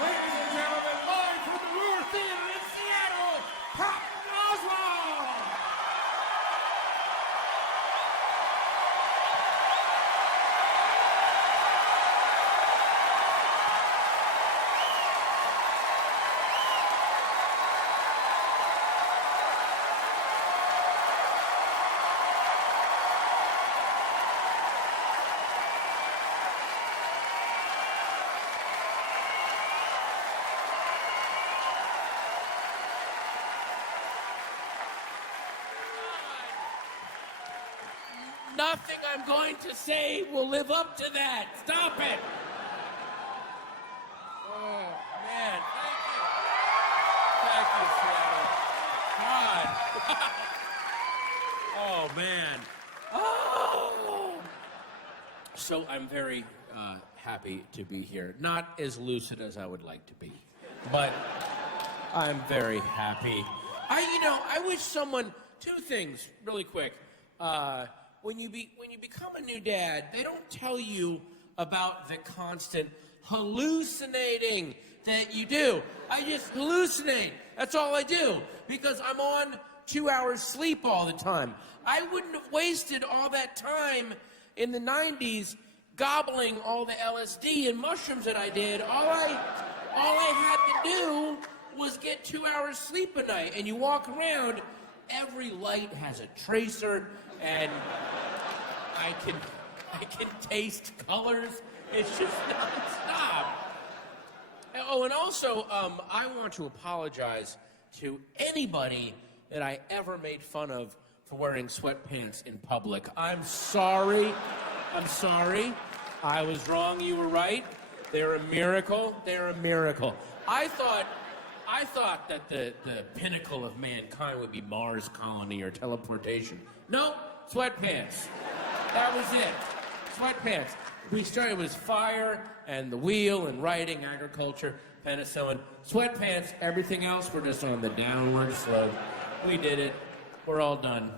Ladies and gentlemen, live from the Lure Theater in Seattle, Patton Oswalt! Nothing I'm going to say will live up to that. Stop it. Oh, man. Thank you. Thank you, Seattle. God. Oh, man. Oh. So I'm very happy to be here. Not as lucid as I would like to be, but I'm very happy. I wish someone, two things really quick. When you become a new dad, they don't tell you about the constant hallucinating that you do. I just hallucinate. That's all I do because I'm on 2 hours sleep all the time. I wouldn't have wasted all that time in the 90s gobbling all the LSD and mushrooms that I did. All I had to do was get 2 hours sleep a night, and you walk around, every light has a tracer, and I can taste colors. It's just nonstop. Oh, and also, I want to apologize to anybody that I ever made fun of for wearing sweatpants in public. I'm sorry. I'm sorry. I was wrong. You were right. They're a miracle. They're a miracle. I thought that the pinnacle of mankind would be Mars colony or teleportation. No, sweatpants. That was it. Sweatpants. We started with fire and the wheel and writing, agriculture, penicillin. Sweatpants, everything else, we're just on the downward slope. We did it. We're all done.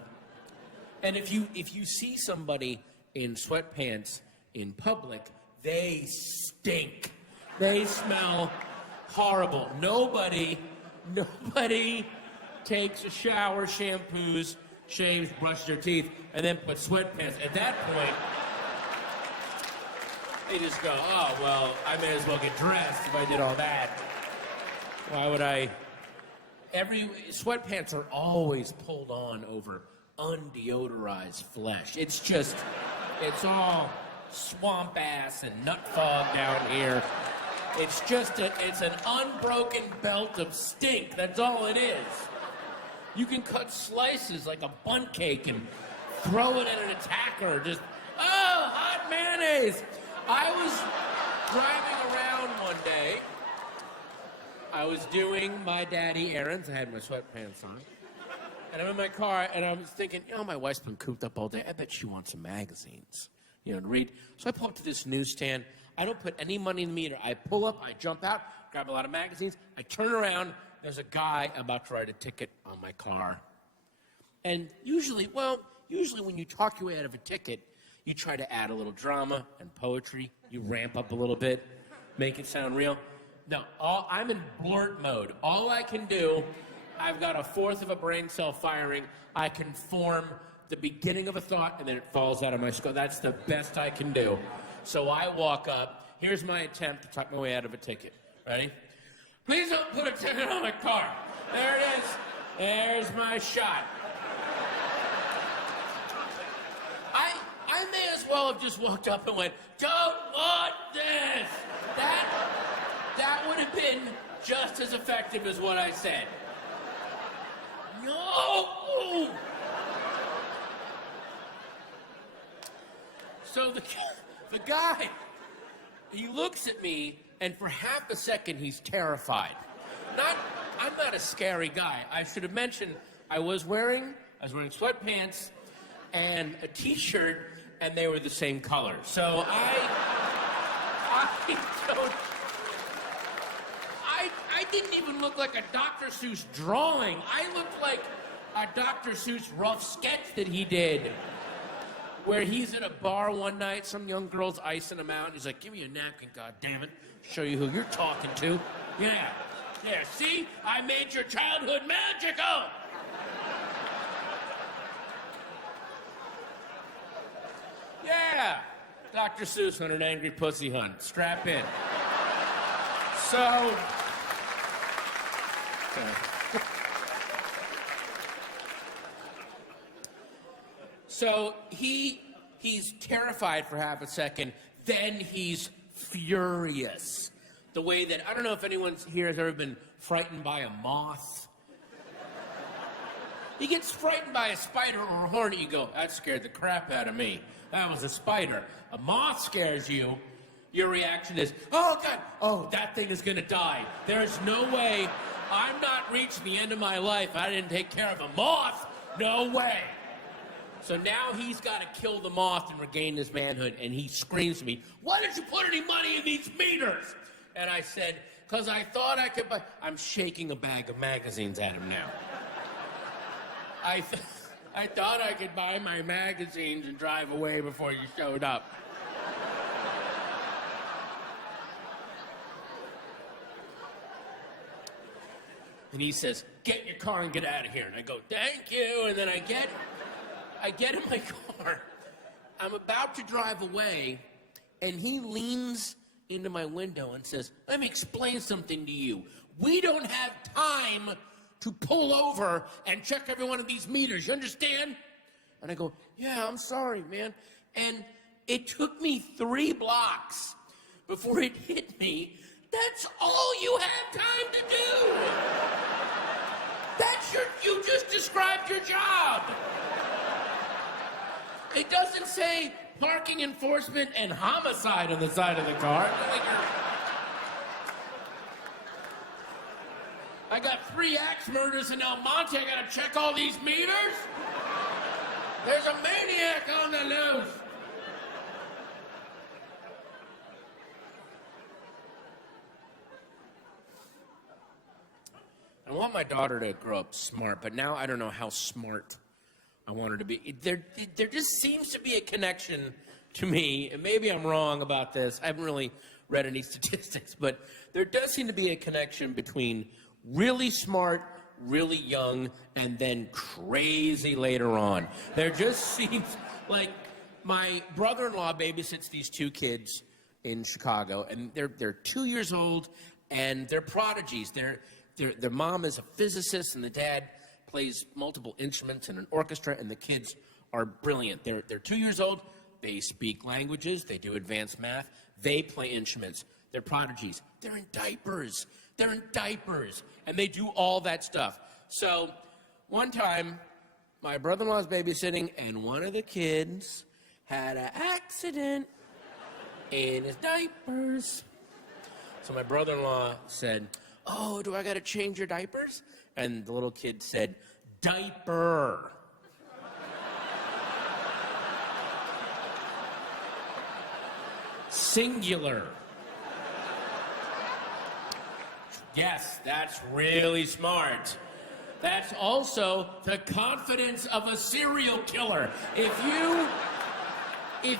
And if you see somebody in sweatpants in public, they stink. They smell horrible. Nobody takes a shower, shampoos, shaves, brushes their teeth, and then puts sweatpants. At that point, they just go, oh, well, I may as well get dressed if I did all that. Why would I? Sweatpants are always pulled on over undeodorized flesh. It's all swamp ass and nut fog down here. It's an unbroken belt of stink. That's all it is. You can cut slices like a bundt cake and throw it at an attacker. Just, oh, hot mayonnaise. I was driving around one day. I was doing my daddy errands. I had my sweatpants on. And I'm in my car, and I was thinking, my wife's been cooped up all day. I bet she wants some magazines, to read. So I pull up to this newsstand. I don't put any money in the meter. I pull up, I jump out, grab a lot of magazines. I turn around. There's a guy about to write a ticket on my car. And usually when you talk your way out of a ticket, you try to add a little drama and poetry. You ramp up a little bit, make it sound real. No, I'm in blurt mode. All I can do, I've got a fourth of a brain cell firing. I can form the beginning of a thought, and then it falls out of my skull. That's the best I can do. So I walk up. Here's my attempt to talk my way out of a ticket. Ready? Please don't put a ticket on my car. There it is. There's my shot. I may as well have just walked up and went, don't want this. That would have been just as effective as what I said. No! So the guy, he looks at me, and for half a second, he's terrified. I'm not a scary guy. I should have mentioned I was wearing sweatpants and a T-shirt, and they were the same color. So I didn't even look like a Dr. Seuss drawing. I looked like a Dr. Seuss rough sketch that he did. where he's in a bar one night, some young girl's icing him out. He's like, give me a napkin, goddammit. Show you who you're talking to. Yeah. Yeah, see? I made your childhood magical. Yeah. Dr. Seuss on an angry pussy hunt. Strap in. So... So he's terrified for half a second, then he's furious. The way that, I don't know if anyone here has ever been frightened by a moth. He gets frightened by a spider or a hornet, you go, that scared the crap out of me. That was a spider. A moth scares you, your reaction is, oh God, oh, that thing is gonna die. There's no way, I'm not reaching the end of my life. I didn't take care of a moth. No way. So now he's got to kill the moth and regain his manhood, and he screams to me, why didn't you put any money in these meters? And I said, because I thought I could buy... I'm shaking a bag of magazines at him now. I thought I could buy my magazines and drive away before you showed up. And he says, get in your car and get out of here. And I go, thank you. And then I get in my car. I'm about to drive away, and he leans into my window and says, let me explain something to you. We don't have time to pull over and check every one of these meters. You understand? And I go, yeah, I'm sorry, man. And it took me 3 blocks before it hit me. That's all you have time to do. You just described your job. It doesn't say parking enforcement and homicide on the side of the car. I got 3 axe murders in El Monte. I gotta check all these meters. There's a maniac on the loose. I want my daughter to grow up smart, but now I don't know how smart I want her to be. There just seems to be a connection to me, and maybe I'm wrong about this. I haven't really read any statistics, but there does seem to be a connection between really smart, really young, and then crazy later on. There just seems like my brother-in-law babysits these 2 kids in Chicago, and they're 2 years old, and they're prodigies. Their mom is a physicist, and the dad plays multiple instruments in an orchestra, and the kids are brilliant. They're 2 years old. They speak languages. They do advanced math. They play instruments. They're prodigies. They're in diapers. They're in diapers, and they do all that stuff. So one time, my brother-in-law's babysitting, and one of the kids had an accident in his diapers. So my brother-in-law said, oh, do I got to change your diapers? And the little kid said, diaper. Singular. Yes, that's really smart. That's also the confidence of a serial killer. If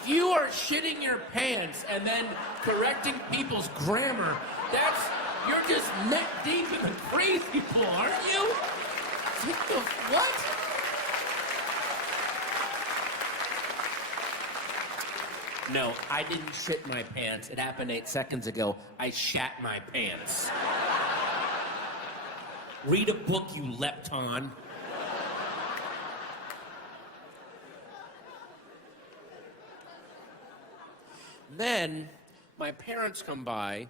you are shitting your pants and then correcting people's grammar, you're just neck deep in the crazy pool, aren't you? What? No, I didn't shit my pants. It happened 8 seconds ago. I shat my pants. Read a book, you lepton. Then, my parents come by,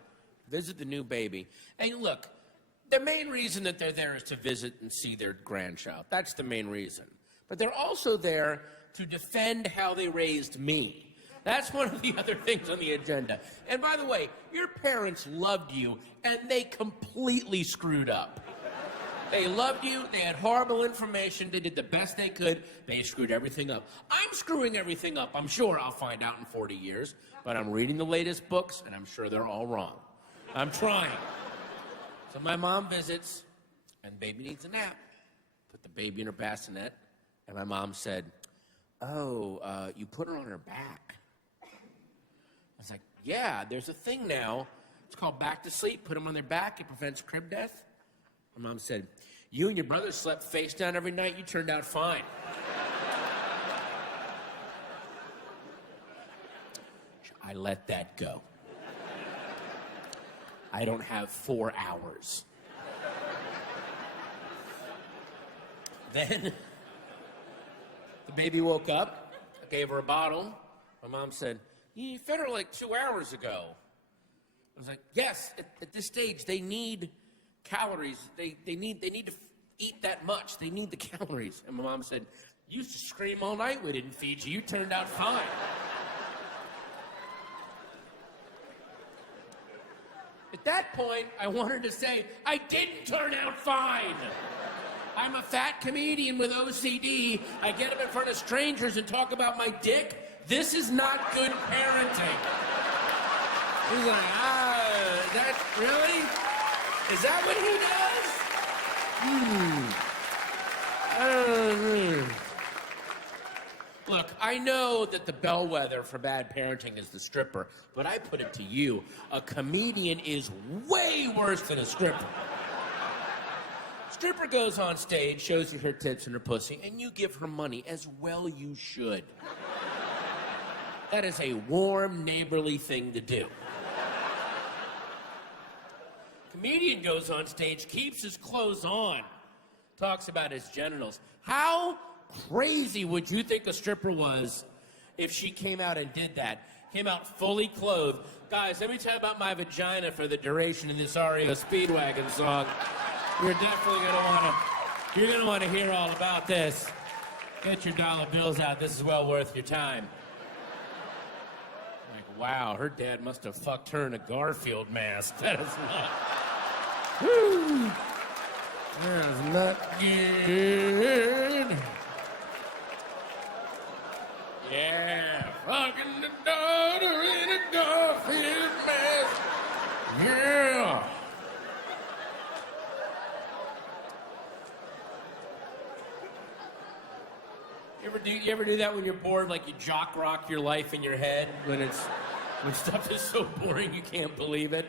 visit the new baby. And look, the main reason that they're there is to visit and see their grandchild. That's the main reason. But they're also there to defend how they raised me. That's one of the other things on the agenda. And by the way, your parents loved you, and they completely screwed up. They loved you, they had horrible information, they did the best they could, they screwed everything up. I'm screwing everything up, I'm sure I'll find out in 40 years, but I'm reading the latest books, and I'm sure they're all wrong. I'm trying. So my mom visits, and baby needs a nap. Put the baby in her bassinet, and my mom said, oh, you put her on her back. I was like, yeah, there's a thing now. It's called back to sleep. Put them on their back. It prevents crib death. My mom said, you and your brother slept face down every night. You turned out fine. I let that go. I don't have 4 hours. Then the baby woke up. I gave her a bottle. My mom said, you fed her like 2 hours ago. I was like, yes, at this stage, they need calories. They need to eat that much. They need the calories. And my mom said, you used to scream all night we didn't feed you. You turned out fine. At that point, I wanted to say, I didn't turn out fine. I'm a fat comedian with OCD. I get up in front of strangers and talk about my dick. This is not good parenting. He's like, that really? Is that what he does? Look, I know that the bellwether for bad parenting is the stripper, but I put it to you, a comedian is way worse than a stripper. Stripper goes on stage, shows you her tits and her pussy, and you give her money, as well you should. That is a warm, neighborly thing to do. Comedian goes on stage, keeps his clothes on, talks about his genitals. How crazy would you think a stripper was if she came out and did that? Came out fully clothed. Guys, let me tell you about my vagina for the duration of this REO Speedwagon song. You're definitely gonna want to hear all about this. Get your dollar bills out. This is well worth your time. Like, wow, her dad must have fucked her in a Garfield mask. That is not. Woo. That is not good. Yeah, fucking the daughter in a Garfield mask. Yeah. You ever do that when you're bored, like you jock rock your life in your head when stuff is so boring you can't believe it?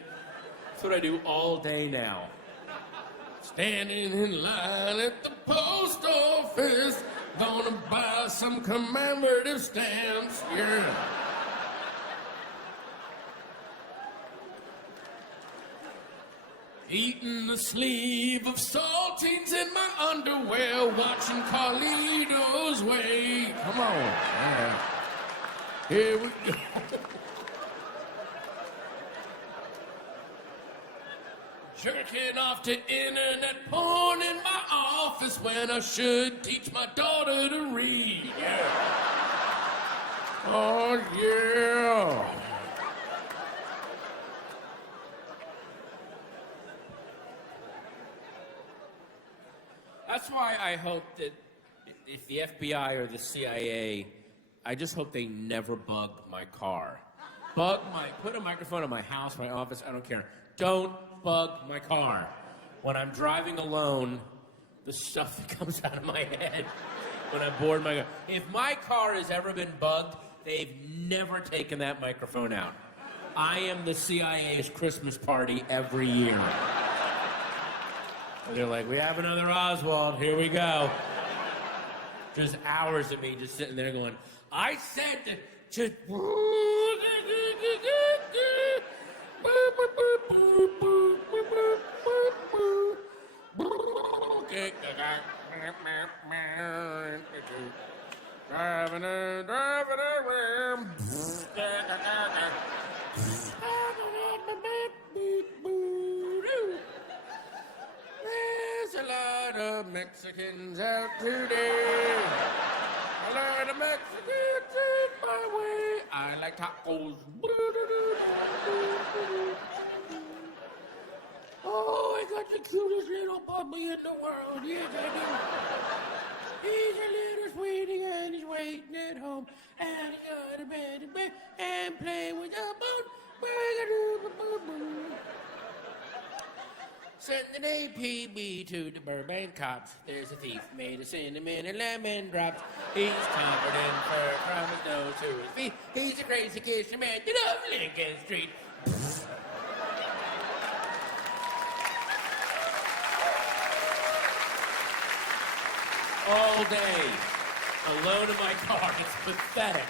That's what I do all day now. Standing in line at the post office, gonna buy some commemorative stamps, yeah. Eating the sleeve of saltines in my underwear, watching Carlito's Way. Come on. Yeah. Here we go. Jerking off to internet porn in my office when I should teach my daughter to read. Yeah. Oh, yeah. That's why I hope that if the FBI or the CIA, I just hope they never bug my car. Put a microphone in my house, my office, I don't care. Don't bug my car. When I'm driving alone, the stuff that comes out of my head when I'm bored, if my car has ever been bugged, they've never taken that microphone out. I am the CIA's Christmas party every year. They're like, we have another Oswalt, here we go. Just hours of me just sitting there going, I said to There's a lot of Mexicans out today. A lot of Mexicans in my way. I like tacos. Oh, I got the cutest little puppy in the world. Yes, I do. He's a little sweetie and he's waiting at home. And he's got a bed and play with a bone. Send an APB to the Burbank cops. There's a thief made of cinnamon and lemon drops. He's covered in fur from his nose to his feet. He's a crazy kisser man that loves Lincoln Street. All day, alone in my car. It's pathetic.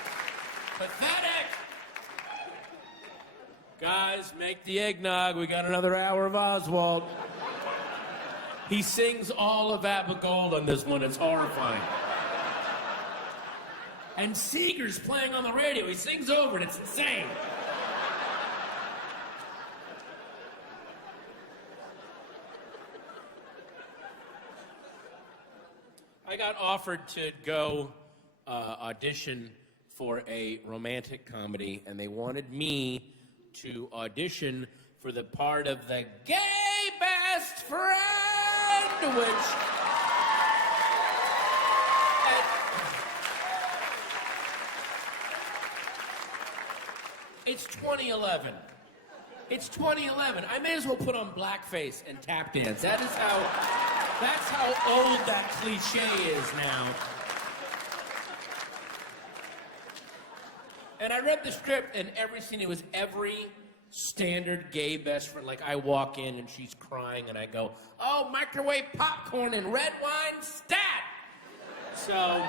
Pathetic! Guys, make the eggnog. We got another hour of Oswalt. He sings all of Abigold on this one. It's horrifying. And Seeger's playing on the radio. He sings over it. It's insane. I got offered to go audition for a romantic comedy, and they wanted me to audition for the part of the gay best friend, which... It's 2011. It's 2011. I may as well put on blackface and tap dance. That's how old that cliche is now. And I read the script, and every scene, it was every standard gay best friend. Like, I walk in, and she's crying, and I go, oh, microwave popcorn and red wine stat! So,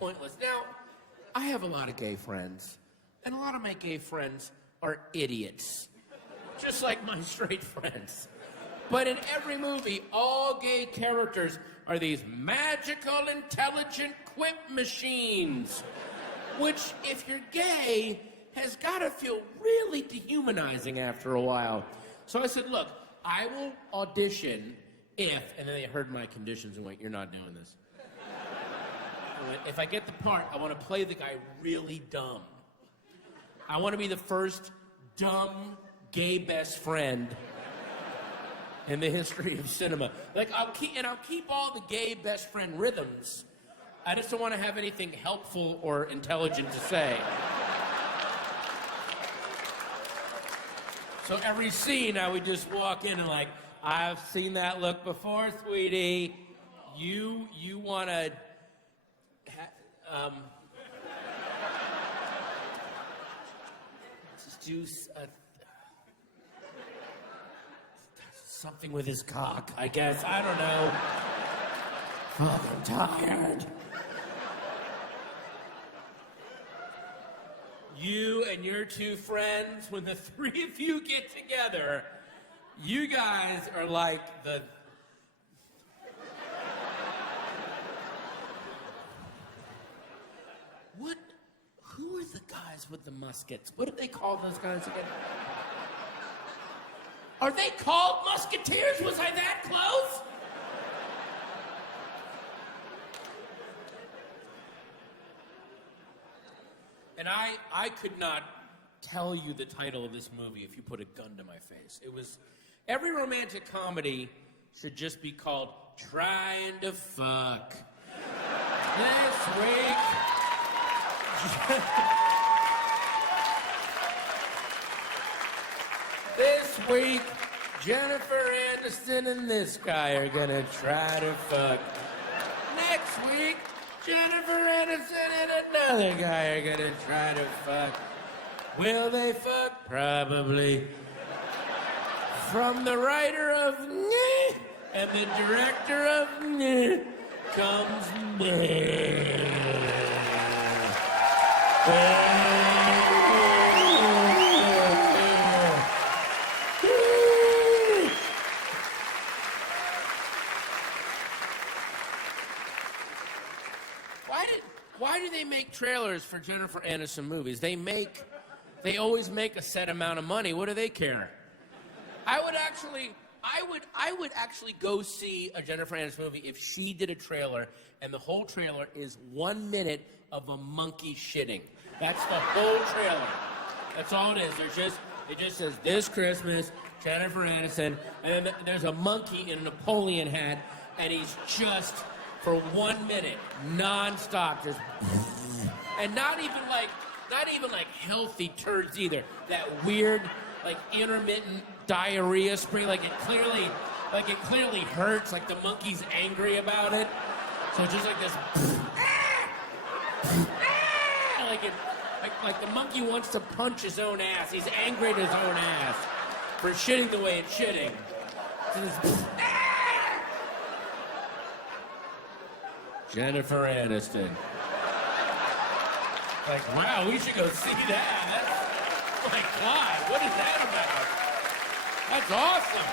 pointless. Now, I have a lot of gay friends, and a lot of my gay friends are idiots, just like my straight friends. But in every movie, all gay characters are these magical, intelligent quip machines, which, if you're gay, has got to feel really dehumanizing after a while. So I said, look, I will audition if, and then they heard my conditions and went, you're not doing this. I went, if I get the part, I want to play the guy really dumb. I want to be the first dumb gay best friend in the history of cinema. Like, I'll keep all the gay best friend rhythms. I just don't want to have anything helpful or intelligent to say. So every scene, I would just walk in and like, I've seen that look before, sweetie. You want to, just do something with his cock, I guess. I don't know. Fuck, I'm tired. You and your two friends, when the three of you get together, you guys are like the... Who are the guys with the muskets? What do they call those guys again? Are they called musketeers? Was I that close? And I could not tell you the title of this movie if you put a gun to my face. It was, every romantic comedy should just be called Trying to Fuck. This week... This week, Jennifer Aniston and this guy are gonna try to fuck. Next week, Jennifer Aniston and another guy are gonna try to fuck. Will they fuck? Probably. From the writer of Nyeh and the director of Nyeh comes Nyeh. Why do they make trailers for Jennifer Aniston movies? They always make a set amount of money. What do they care? I would actually go see a Jennifer Aniston movie if she did a trailer and the whole trailer is 1 minute of a monkey shitting. That's the whole trailer. That's all it is. It just says this Christmas, Jennifer Aniston, and then there's a monkey in a Napoleon hat, and he's just for 1 minute, non-stop, just, and not even like healthy turds either. That weird, like intermittent diarrhea spray, like it clearly hurts, like the monkey's angry about it. So it's just like this, like the monkey wants to punch his own ass. He's angry at his own ass for shitting the way it's shitting. So this, Jennifer Aniston. Like, wow, we should go see that. Oh my God, what is that about? That's awesome.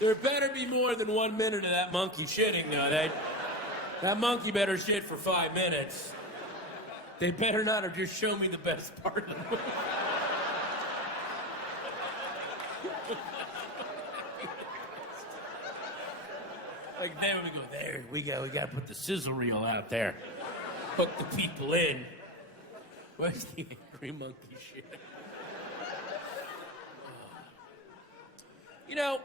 There better be more than 1 minute of that monkey shitting, though. That monkey better shit for 5 minutes. They better not have just shown me the best part of the movie. Like, then we go, there we go, we gotta put the sizzle reel out there. Hook the people in. Where's the angry monkey shit? You know,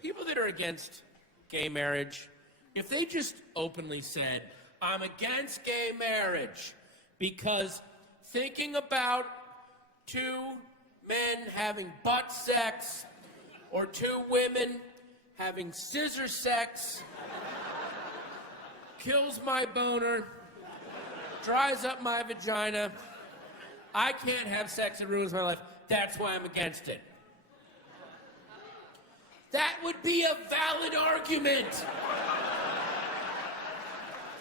people that are against gay marriage, if they just openly said, I'm against gay marriage because thinking about two men having butt sex or two women having scissor sex kills my boner, dries up my vagina, I can't have sex, it ruins my life, that's why I'm against it. That would be a valid argument.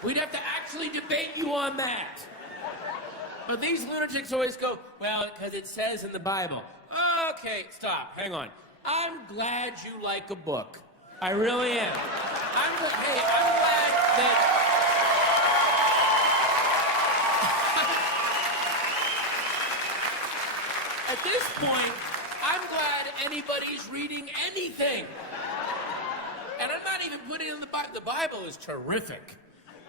We'd have to actually debate you on that. But these lunatics always go, well, because it says in the Bible. Okay, stop, hang on. I'm glad you like a book. I really am. I'm glad that... At this point, I'm glad anybody's reading anything. And I'm not even putting it in the Bible. The Bible is terrific.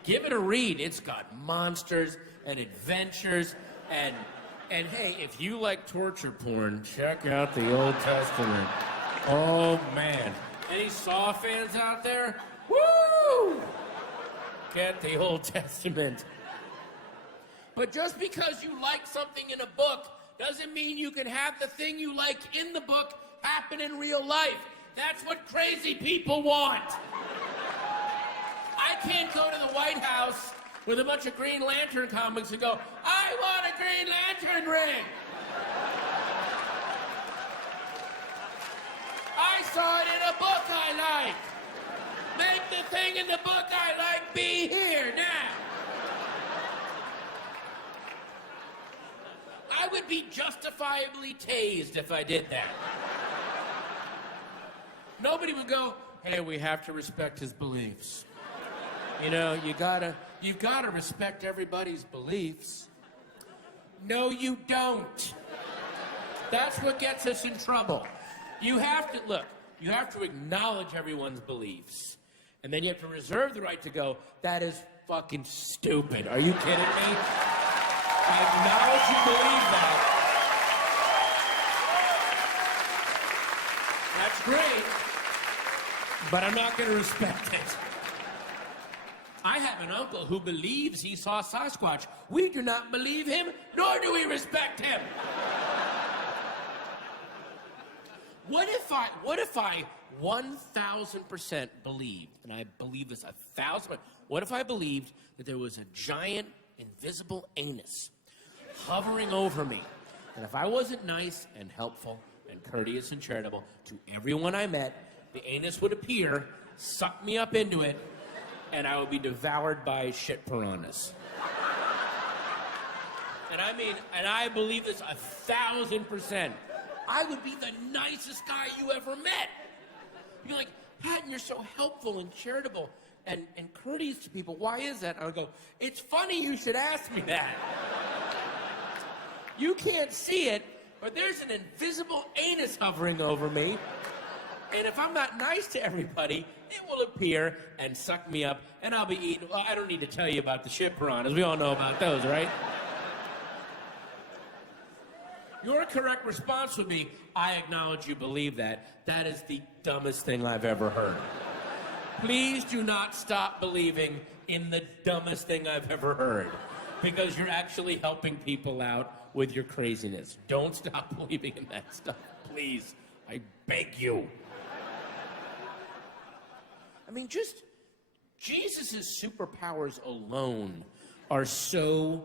Give it a read. It's got monsters and adventures and hey, if you like torture porn, check out the Old Testament. Oh, man. Any Saw fans out there? Woo! Get the Old Testament. But just because you like something in a book doesn't mean you can have the thing you like in the book happen in real life. That's what crazy people want. I can't go to the White House with a bunch of Green Lantern comics and go, I want a Green Lantern ring. I saw it in a book I like. Make the thing in the book I like be here now. I would be justifiably tased if I did that. Nobody would go, hey, we have to respect his beliefs. You know, you've gotta respect everybody's beliefs. No, you don't. That's what gets us in trouble. You have to acknowledge everyone's beliefs. And then you have to reserve the right to go, that is fucking stupid. Are you kidding me? I acknowledge you believe that. That's great. But I'm not going to respect it. I have an uncle who believes he saw Sasquatch. We do not believe him, nor do we respect him. What if I 1,000% believed, and I believe this 1,000%, what if I believed that there was a giant invisible anus hovering over me, and if I wasn't nice and helpful and courteous and charitable to everyone I met, the anus would appear, suck me up into it, and I would be devoured by shit piranhas. And I believe this 1,000%. I would be the nicest guy you ever met. You'd be like, Patton, you're so helpful and charitable and courteous to people. Why is that? And I would go, it's funny you should ask me that. You can't see it, but there's an invisible anus hovering over me. And if I'm not nice to everybody, it will appear and suck me up, and I'll be eaten. Well, I don't need to tell you about the shit piranhas. We all know about those, right? Your correct response would be, I acknowledge you believe that. That is the dumbest thing I've ever heard. Please do not stop believing in the dumbest thing I've ever heard. because you're actually helping people out with your craziness. Don't stop believing in that stuff, please. I beg you. I mean, just Jesus' superpowers alone are so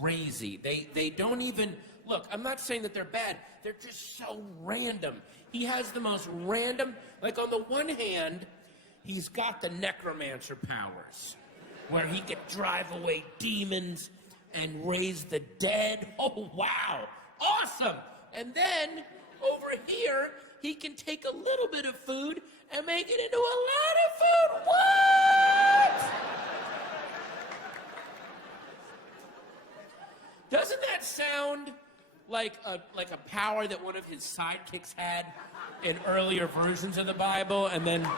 crazy. They don't even... Look, I'm not saying that they're bad. They're just so random. He has the most random... Like, on the one hand, he's got the necromancer powers, where he can drive away demons and raise the dead. Oh, wow. Awesome. And then, over here, he can take a little bit of food and make it into a lot of food. What? Doesn't that sound like a power that one of his sidekicks had in earlier versions of the Bible, and then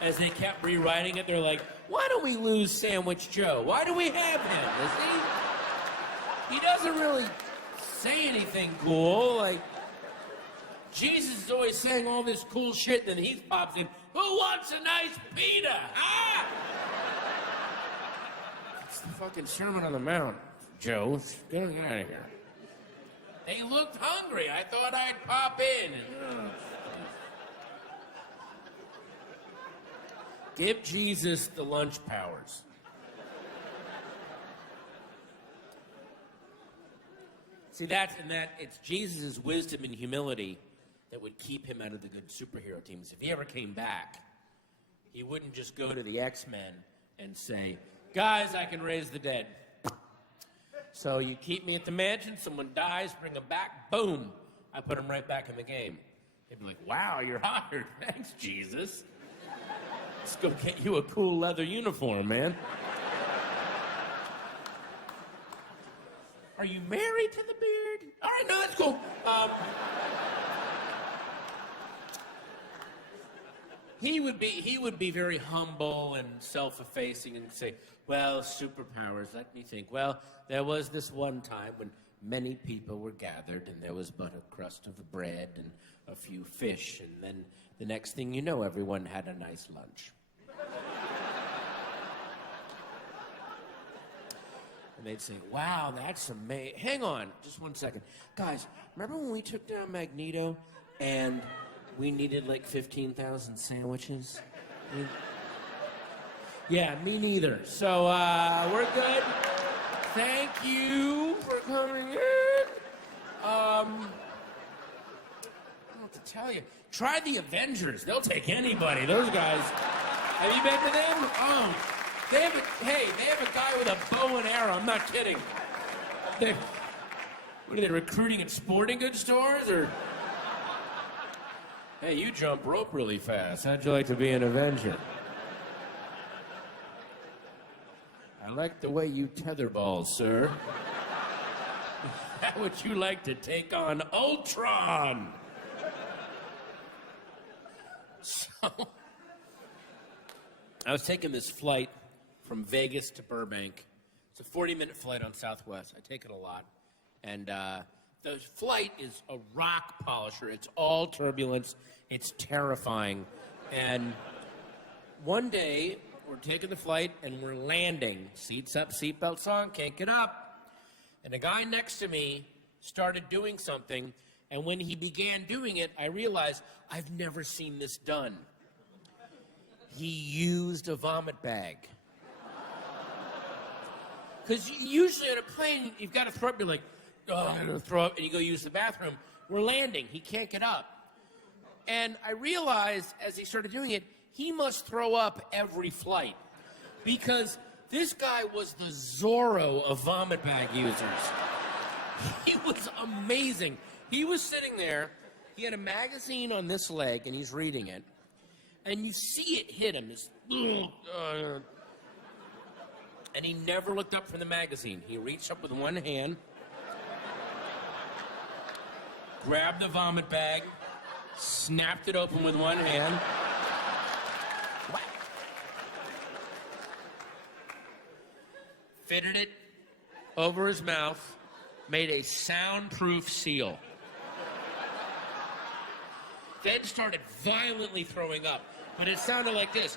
as they kept rewriting it, they're like, why don't we lose Sandwich Joe? Why do we have him? He doesn't really say anything cool. Like, Jesus is always saying all this cool shit, and then he pops in, who wants a nice pita? Ah! It's the fucking Sermon on the Mount, Joe. Get out of here. They looked hungry. I thought I'd pop in. Give Jesus the lunch powers. See, it's Jesus' wisdom and humility that would keep him out of the good superhero teams. If he ever came back, he wouldn't just go to the X-Men and say, guys, I can raise the dead. So you keep me at the mansion, someone dies, bring him back, boom, I put him right back in the game. They'd be like, wow, you're hired. Thanks, Jesus. Let's go get you a cool leather uniform, man. Are you married to the beard? All right, no, that's cool. He would be very humble and self-effacing and say, well, superpowers, let me think. Well, there was this one time when many people were gathered and there was but a crust of bread and a few fish, and then the next thing you know, everyone had a nice lunch. And they'd say, wow, that's amazing. Hang on, just 1 second. Guys, remember when we took down Magneto and we needed like 15,000 sandwiches? Yeah, me neither. So, we're good. Thank you for coming in. I don't know what to tell you. Try the Avengers. They'll take anybody. Those guys. Have you been to them? Oh. They have a guy with a bow and arrow. I'm not kidding. What are they, recruiting at sporting goods stores, or? Hey, you jump rope really fast. How'd you like to be an Avenger? I like the way you tetherball, sir. How would you like to take on Ultron? So, I was taking this flight from Vegas to Burbank. It's a 40-minute flight on Southwest. I take it a lot. And the flight is a rock polisher. It's all turbulence. It's terrifying. And one day, we're taking the flight, and we're landing. Seats up, seatbelts on, can't get up. And a guy next to me started doing something, and when he began doing it, I realized I've never seen this done. He used a vomit bag. Because usually on a plane, you've got to throw up. You're like, oh, I'm going to throw up, and you go use the bathroom. We're landing. He can't get up. And I realized as he started doing it, he must throw up every flight. Because this guy was the Zorro of vomit bag users. He was amazing. He was sitting there. He had a magazine on this leg, and he's reading it. And you see it hit him. And he never looked up from the magazine. He reached up with one hand, grabbed the vomit bag, snapped it open with one hand, fitted it over his mouth, made a soundproof seal. Then started violently throwing up, but it sounded like this.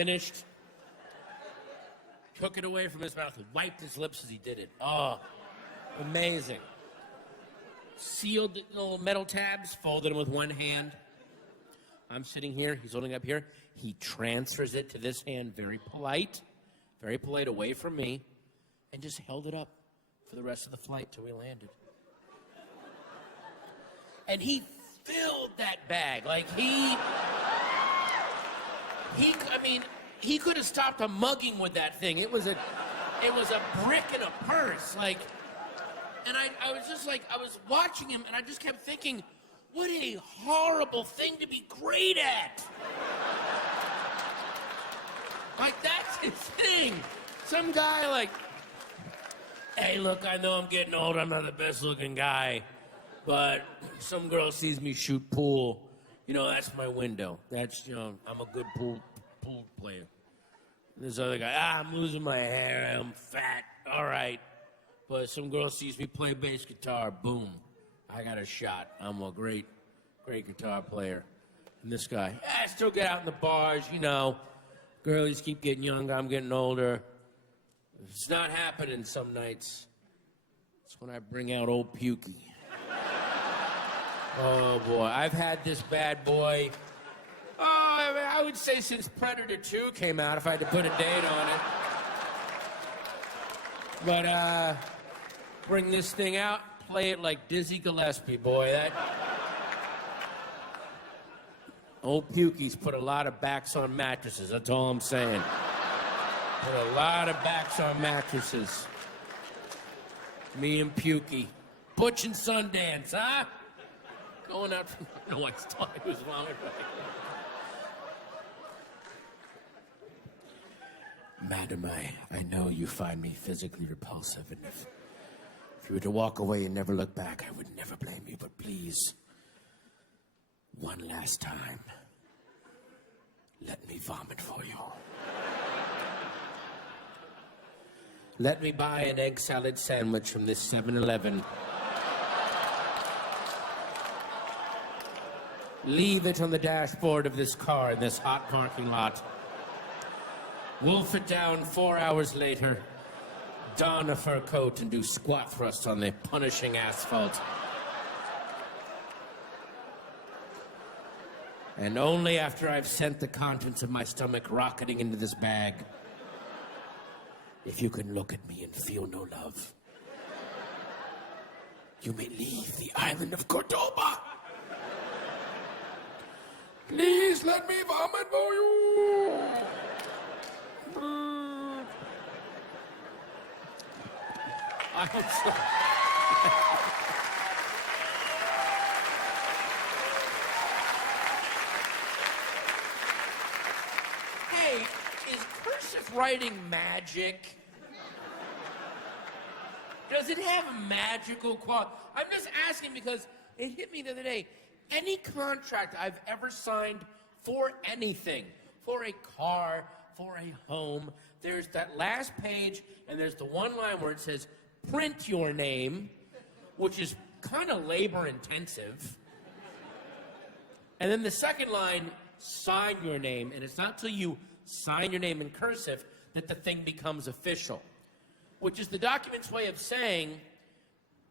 finished, took it away from his mouth and wiped his lips as he did it. Oh, amazing. Sealed the little metal tabs, folded them with one hand. I'm sitting here, he's holding up here. He transfers it to this hand, very polite, away from me, and just held it up for the rest of the flight till we landed. And he filled that bag. Like, he could have stopped a mugging with that thing. It was a brick in a purse. Like, and I was just like, I was watching him, and I just kept thinking, what a horrible thing to be great at. Like, that's his thing. Some guy like, hey, look, I know I'm getting old. I'm not the best looking guy. But some girl sees me shoot pool. You know, that's my window. That's, you know, I'm a good pool player. And this other guy, I'm losing my hair. I'm fat. All right. But some girl sees me play bass guitar. Boom. I got a shot. I'm a great guitar player. And this guy, I still get out in the bars, you know. Girlies keep getting younger. I'm getting older. It's not happening some nights. It's when I bring out old Pukey. Oh, boy. I've had this bad boy, I would say since Predator 2 came out, if I had to put a date on it. But, bring this thing out, play it like Dizzy Gillespie, boy. That... Old Pukey's put a lot of backs on mattresses. That's all I'm saying. Put a lot of backs on mattresses. Me and Pukey. Butch and Sundance, huh? Going out from... No, I thought he was vomit. Madam, I know you find me physically repulsive, and if you were to walk away and never look back, I would never blame you, but please, one last time, let me vomit for you. Let me buy an egg salad sandwich from this 7-Eleven. Leave it on the dashboard of this car in this hot parking lot. Wolf it down 4 hours later, don a fur coat, and do squat thrusts on the punishing asphalt. And only after I've sent the contents of my stomach rocketing into this bag, if you can look at me and feel no love, you may leave the island of Cordoba. Please let me vomit for you. I hope so. Hey, is cursive writing magic? Does it have a magical quality? I'm just asking because it hit me the other day. Any contract I've ever signed for anything, for a car, for a home, there's that last page, and there's the one line where it says, print your name, which is kind of labor-intensive. And then the second line, sign your name, and it's not till you sign your name in cursive that the thing becomes official, which is the document's way of saying,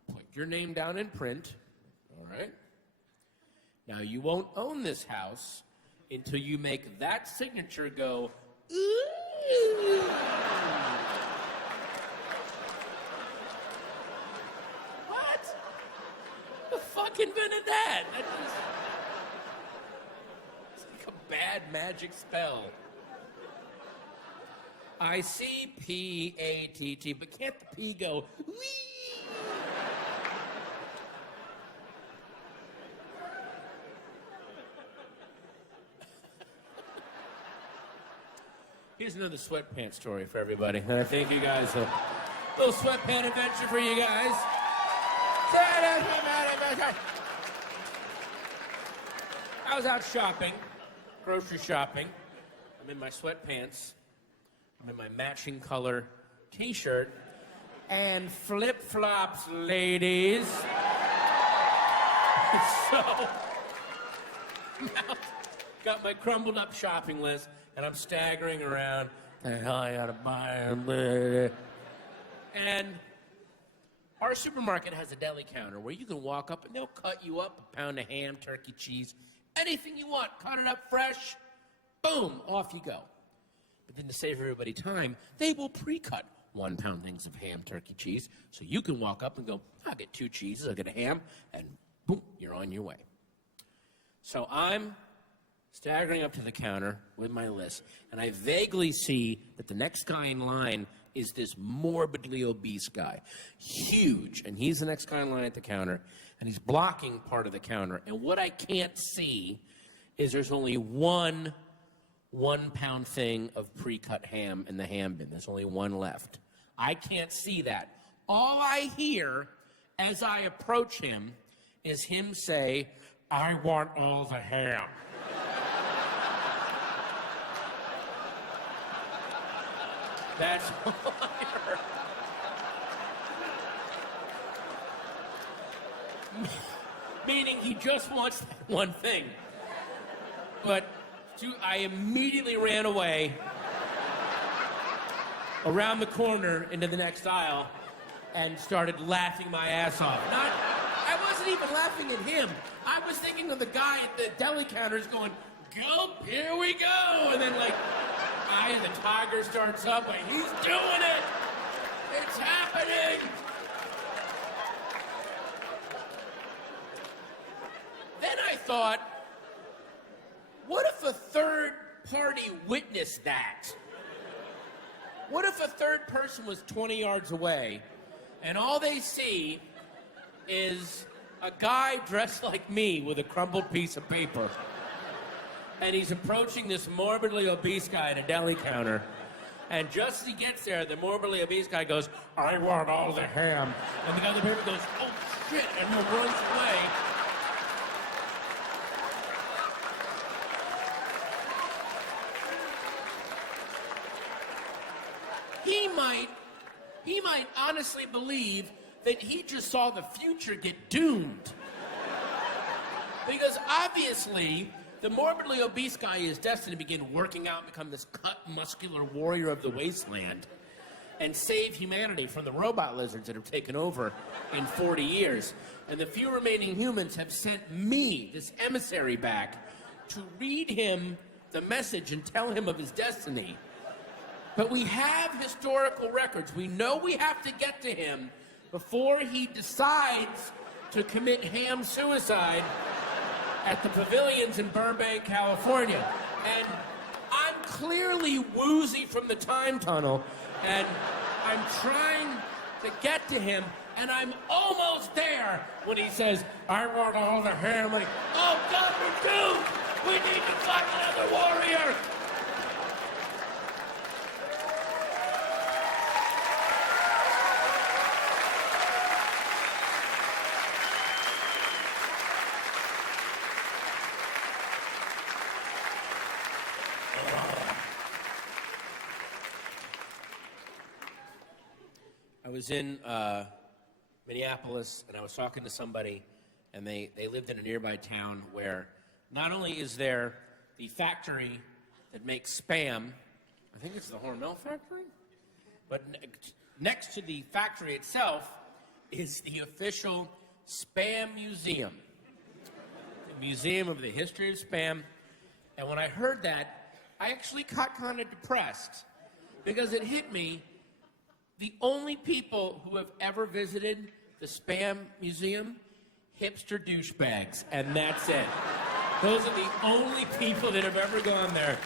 put your name down in print, all right? Now, you won't own this house until you make that signature go, ooh. What? Who the fuck invented that? It's like a bad magic spell. I see P-A-T-T, but can't the P go, wee? Here's another sweatpants story for everybody. And I think you guys, a little sweatpant adventure for you guys. I was out shopping, grocery shopping. I'm in my sweatpants. I'm in my matching color t-shirt and flip-flops, ladies. So, got my crumbled up shopping list. and I'm staggering around. I gotta buy 'em. And our supermarket has a deli counter where you can walk up and they'll cut you up a pound of ham, turkey, cheese, anything you want. Cut it up fresh. Boom, off you go. But then to save everybody time, they will pre-cut 1 pound things of ham, turkey, cheese, so you can walk up and go, I'll get 2 cheeses, I'll get a ham, and boom, you're on your way. So I'm staggering up to the counter with my list, and I vaguely see that the next guy in line is this morbidly obese guy. Huge. And he's the next guy in line at the counter, and he's blocking part of the counter. And what I can't see is there's only one 1 pound thing of pre-cut ham in the ham bin. There's only one left. I can't see that. All I hear as I approach him is him say, I want all the ham. That's all I heard. Meaning he just wants that one thing. But I immediately ran away around the corner into the next aisle and started laughing my ass off. I wasn't even laughing at him. I was thinking of the guy at the deli counters going, go, here we go. And then like, Eye of the Tiger starts up, like, he's doing it. It's happening. Then I thought, what if a third party witnessed that? What if a third person was 20 yards away and all they see is a guy dressed like me with a crumpled piece of paper, and he's approaching this morbidly obese guy at a deli counter, and just as he gets there, the morbidly obese guy goes, I want all the ham. And the guy with the paper goes, oh shit, and then runs away. He might honestly believe that he just saw the future get doomed. Because obviously, the morbidly obese guy is destined to begin working out and become this cut, muscular warrior of the wasteland and save humanity from the robot lizards that have taken over in 40 years. And the few remaining humans have sent me, this emissary, back to read him the message and tell him of his destiny. But we have historical records. We know we have to get to him before he decides to commit ham suicide at the pavilions in Burbank, California. And I'm clearly woozy from the time tunnel, and I'm trying to get to him, and I'm almost there when he says, I want all the ham. I'm like, oh God, we're doomed! We need to find another warrior! I was in Minneapolis, and I was talking to somebody, and they lived in a nearby town where not only is there the factory that makes Spam, I think it's the Hormel factory, but next to the factory itself is the official Spam Museum, the Museum of the History of Spam. And when I heard that, I actually got kind of depressed, because it hit me. The only people who have ever visited the Spam Museum, hipster douchebags, and that's it. Those are the only people that have ever gone there.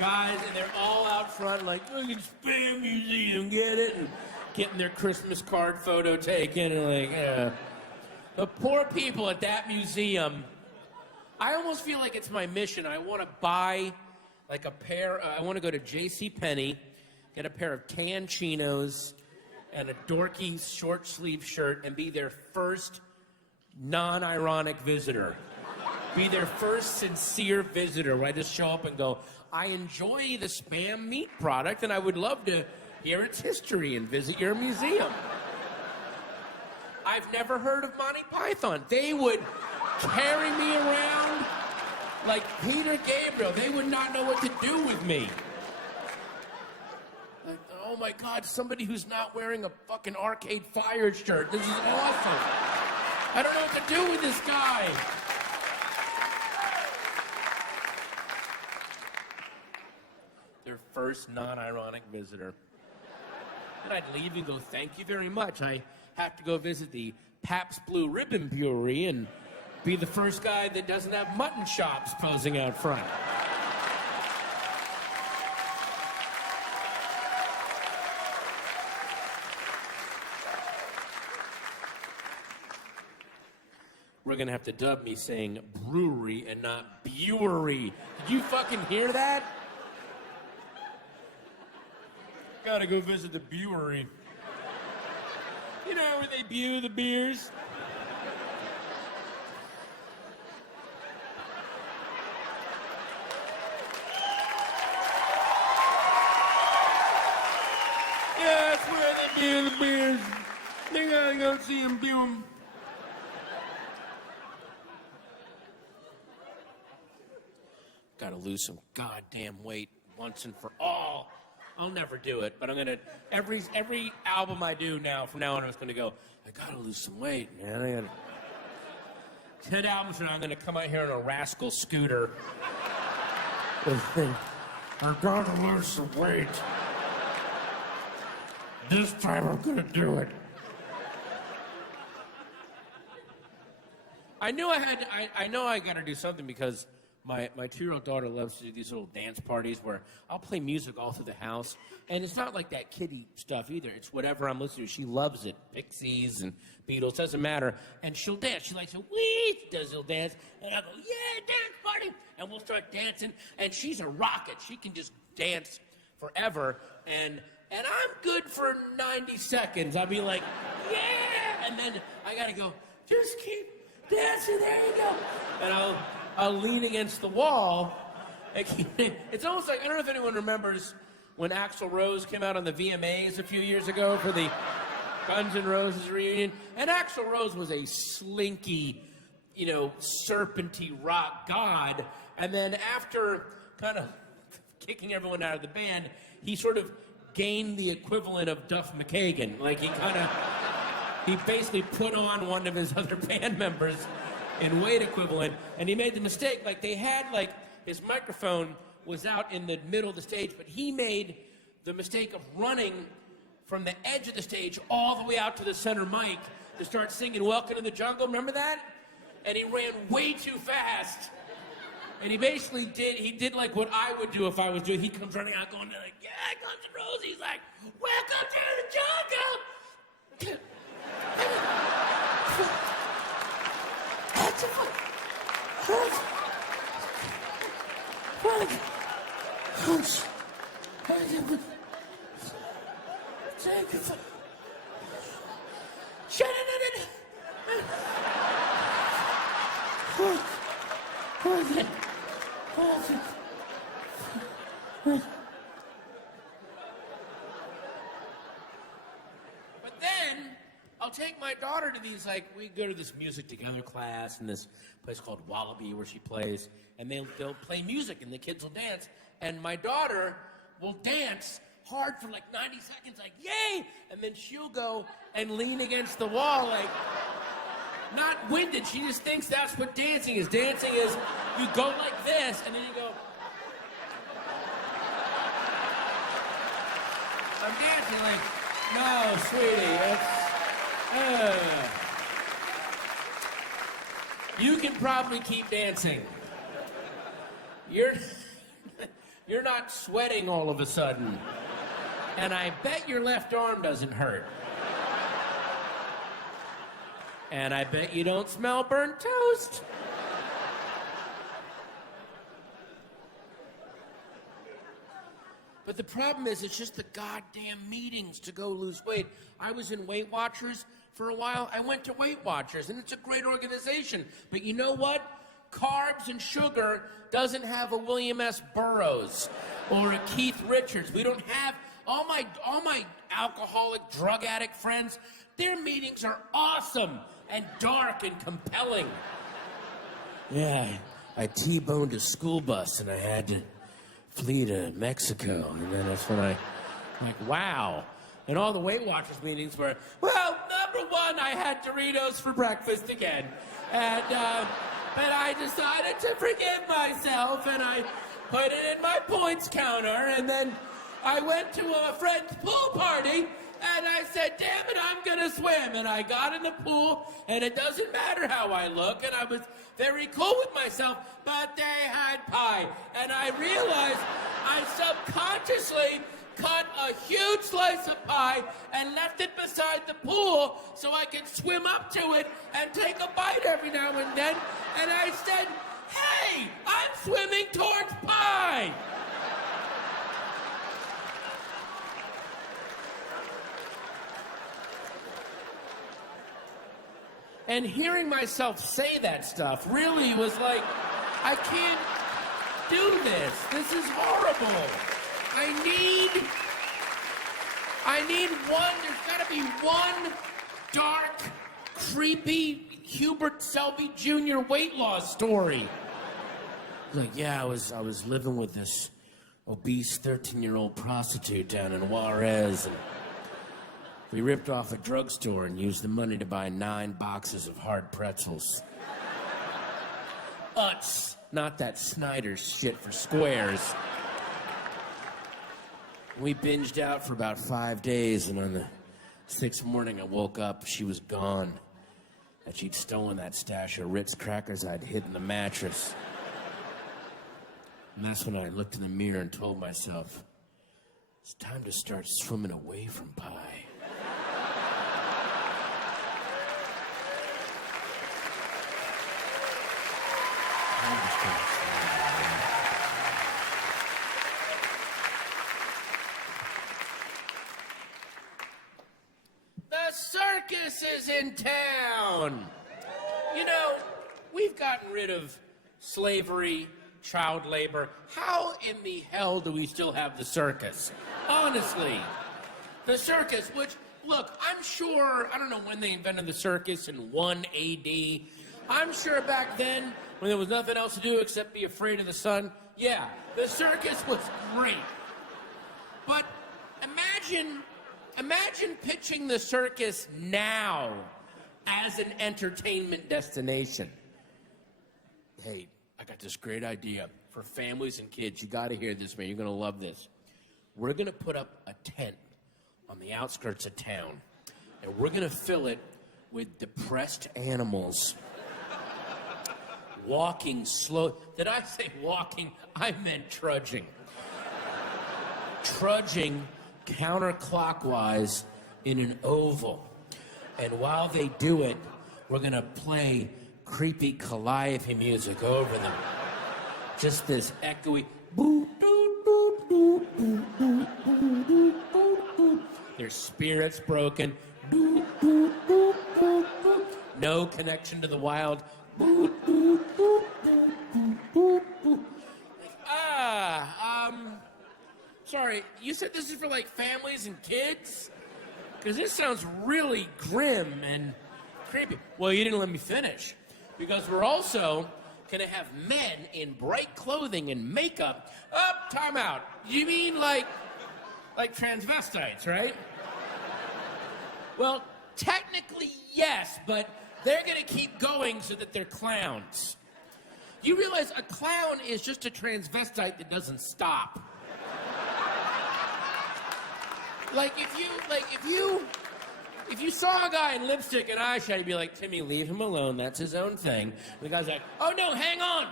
Guys, and they're all out front like, look at Spam Museum, get it? And getting their Christmas card photo taken, and like, yeah. The poor people at that museum, I almost feel like it's my mission. I want to buy like a pair, I want to go to JCPenney, get a pair of tan chinos and a dorky short sleeve shirt and be their first non-ironic visitor. Be their first sincere visitor where I just show up and go, I enjoy the Spam meat product and I would love to hear its history and visit your museum. I've never heard of Monty Python. They would carry me around Like Peter Gabriel, they would not know what to do with me. Like, oh my God, somebody who's not wearing a fucking Arcade Fire shirt. This is awesome. I don't know what to do with this guy. Their first non-ironic visitor. And I'd leave and go, thank you very much. I have to go visit the Pabst Blue Ribbon Brewery and be the first guy that doesn't have mutton chops posing out front. We're gonna have to dub me saying brewery and not brewery. Did you fucking hear that? Gotta go visit the brewery. You know where they brew the beers? Yeah, that's where they brew the beers. They gotta go see them brew them. Gotta lose some goddamn weight once and for all. I'll never do it, but I'm gonna every album I do now from now on, I'm just gonna go, I gotta lose some weight, man. I gotta 10 albums from now, I'm gonna come out here on a rascal scooter. I gotta lose some weight. This time I'm gonna do it. I know I gotta do something because my 2-year-old daughter loves to do these little dance parties where I'll play music all through the house. And it's not like that kiddie stuff either. It's whatever I'm listening to. She loves it. Pixies and Beatles, doesn't matter. And she'll dance. She likes to wee, does a little dance. And I'll go, yeah, dance party. And we'll start dancing. And she's a rocket. She can just dance forever. And I'm good for 90 seconds. I'll be like, yeah. And then I got to go, just keep dancing. There you go. And I'll lean against the wall. It's almost like, I don't know if anyone remembers when Axl Rose came out on the VMAs a few years ago for the Guns N' Roses reunion. And Axl Rose was a slinky, serpenty rock god. And then after kind of kicking everyone out of the band, he sort of gained the equivalent of Duff McKagan. Like he basically put on one of his other band members in weight equivalent, and he made the mistake, they had, his microphone was out in the middle of the stage, but he made the mistake of running from the edge of the stage all the way out to the center mic to start singing Welcome to the Jungle, remember that? And he ran way too fast, and he basically did like what I would do if I was doing, he comes running out going, yeah, Guns N' Roses, he's like, welcome to the jungle! But then I'll take my daughter to these, we go to this music together class in this place called Wallaby where she plays, and they'll play music and the kids will dance, and my daughter will dance hard for 90 seconds, yay! And then she'll go and lean against the wall, not winded. She just thinks that's what dancing is. Dancing is you go like this, and then you go. I'm dancing no, sweetie, you can probably keep dancing. You're not sweating all of a sudden. And I bet your left arm doesn't hurt. And I bet you don't smell burnt toast. But the problem is, it's just the goddamn meetings to go lose weight. I was in Weight Watchers for a while. I went to Weight Watchers, and it's a great organization. But you know what? Carbs and sugar doesn't have a William S. Burroughs or a Keith Richards. We don't have all my alcoholic, drug addict friends. Their meetings are awesome and dark and compelling. Yeah, I T-boned a school bus and I had to flee to Mexico. And then that's when I'm like, wow. And all the Weight Watchers meetings were, well, number one, I had Doritos for breakfast again. And, but I decided to forgive myself and I put it in my points counter. And then I went to a friend's pool party and I said, damn it, I'm gonna swim. And I got in the pool and it doesn't matter how I look. And I was very cool with myself, but they had pie. And I realized I subconsciously cut a huge slice of pie and left it beside the pool so I could swim up to it and take a bite every now and then. And I said, hey, I'm swimming towards pie. And hearing myself say that stuff really was like, I can't do this. This is horrible. I need one, there's gotta be one dark, creepy Hubert Selby Jr. weight loss story. Like, yeah, I was living with this obese 13-year-old prostitute down in Juarez, and we ripped off a drugstore and used the money to buy 9 boxes of hard pretzels. Utz, not that Snyder's shit for squares. We binged out for about 5 days, and on the 6th morning I woke up, she was gone. And she'd stolen that stash of Ritz crackers I'd hid in the mattress. And that's when I looked in the mirror and told myself, it's time to start swimming away from pie. The circus is in town. You know, we've gotten rid of slavery, child labor. How in the hell do we still have the circus? Honestly. The circus, which, look, I'm sure, I don't know when they invented the circus, in 1 AD. I'm sure back then, when there was nothing else to do except be afraid of the sun, yeah, the circus was great. But imagine pitching the circus now as an entertainment destination. Hey, I got this great idea for families and kids. You gotta hear this, man. You're gonna love this. We're gonna put up a tent on the outskirts of town, and we're gonna fill it with depressed animals. Walking slow. Did I say walking? I meant trudging. Trudging counterclockwise in an oval. And while they do it, we're gonna play creepy calliope music over them. Just this echoey boo doo doo doo doo doo doo doo doo. Their spirits broken. Boo doo doo doo doo. No connection to the wild. Boo doo doo doo doo doo doo. Sorry, you said this is for like families and kids? Because this sounds really grim and creepy. Well, you didn't let me finish. Because we're also gonna have men in bright clothing and makeup. Time out. You mean like transvestites, right? Well, technically yes, but they're gonna keep going so that they're clowns. You realize a clown is just a transvestite that doesn't stop. If you saw a guy in lipstick and eyeshadow, you'd be like, Timmy, leave him alone. That's his own thing. And the guy's like, oh no, hang on.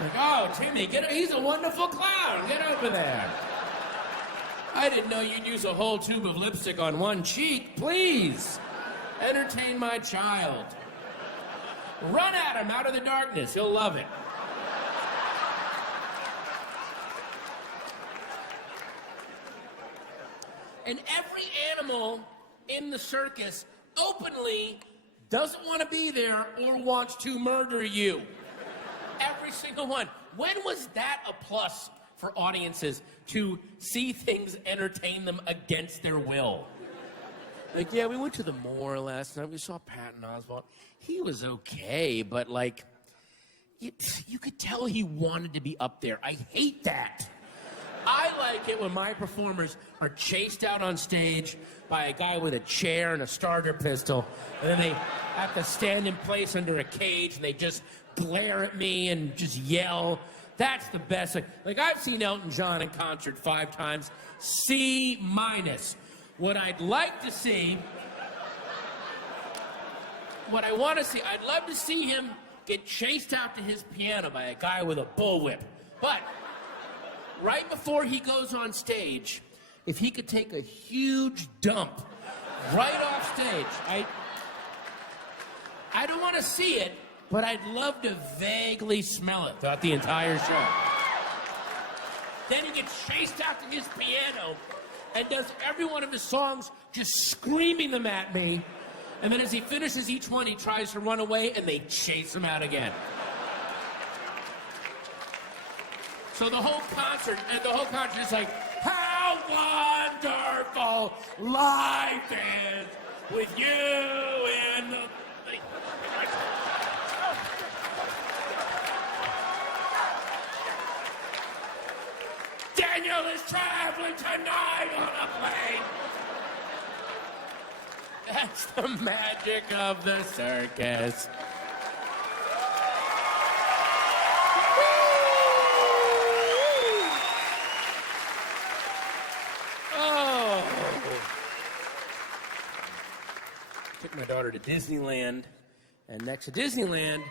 Like, oh, Timmy, he's a wonderful clown. Get over there. I didn't know you'd use a whole tube of lipstick on one cheek. Please, entertain my child. Run at him out of the darkness. He'll love it. And every animal in the circus openly doesn't want to be there or wants to murder you. Every single one. When was that a plus for audiences to see things entertain them against their will? Like, yeah, we went to the Moor last night. We saw Patton Oswalt. He was okay, but like, you could tell he wanted to be up there. I hate that. I like it when my performers are chased out on stage by a guy with a chair and a starter pistol, and then they have to stand in place under a cage, and they just glare at me and just yell. That's the best. Like I've seen Elton John in concert 5 times. C-. What I'd like to see, what I want to see, I'd love to see him get chased out to his piano by a guy with a bullwhip. But right before he goes on stage, if he could take a huge dump right off stage, I don't want to see it, but I'd love to vaguely smell it throughout the entire show. Then he gets chased out to his piano and does every one of his songs just screaming them at me. And then as he finishes each one, he tries to run away and they chase him out again. So the whole concert is like, how wonderful life is with you in the... Daniel is traveling tonight on a plane. That's the magic of the circus. Oh. Took my daughter to Disneyland, and next to Disneyland,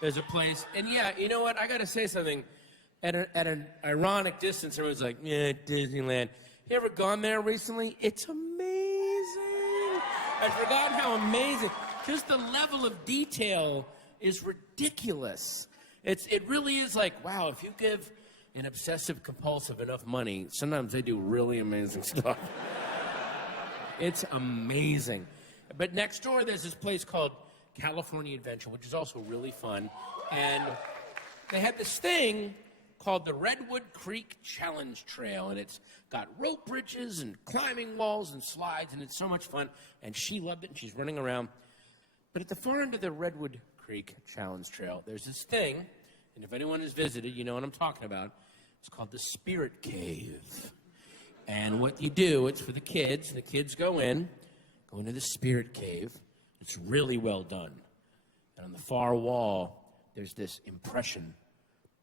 there's a place, and yeah, you know what? I gotta say something. At an ironic distance, everyone's like, yeah, Disneyland. You ever gone there recently? It's amazing. I'd forgotten how amazing. Just the level of detail is ridiculous. It really is like, wow, if you give an obsessive compulsive enough money, sometimes they do really amazing stuff. It's amazing. But next door, there's this place called California Adventure, which is also really fun. And they had this thing called the Redwood Creek Challenge Trail, and it's got rope bridges and climbing walls and slides, and it's so much fun. And she loved it, and she's running around. But at the far end of the Redwood Creek Challenge Trail, there's this thing, and if anyone has visited, you know what I'm talking about. It's called the Spirit Cave. And what you do, it's for the kids. The kids go into the Spirit Cave. It's really well done. And on the far wall, there's this impression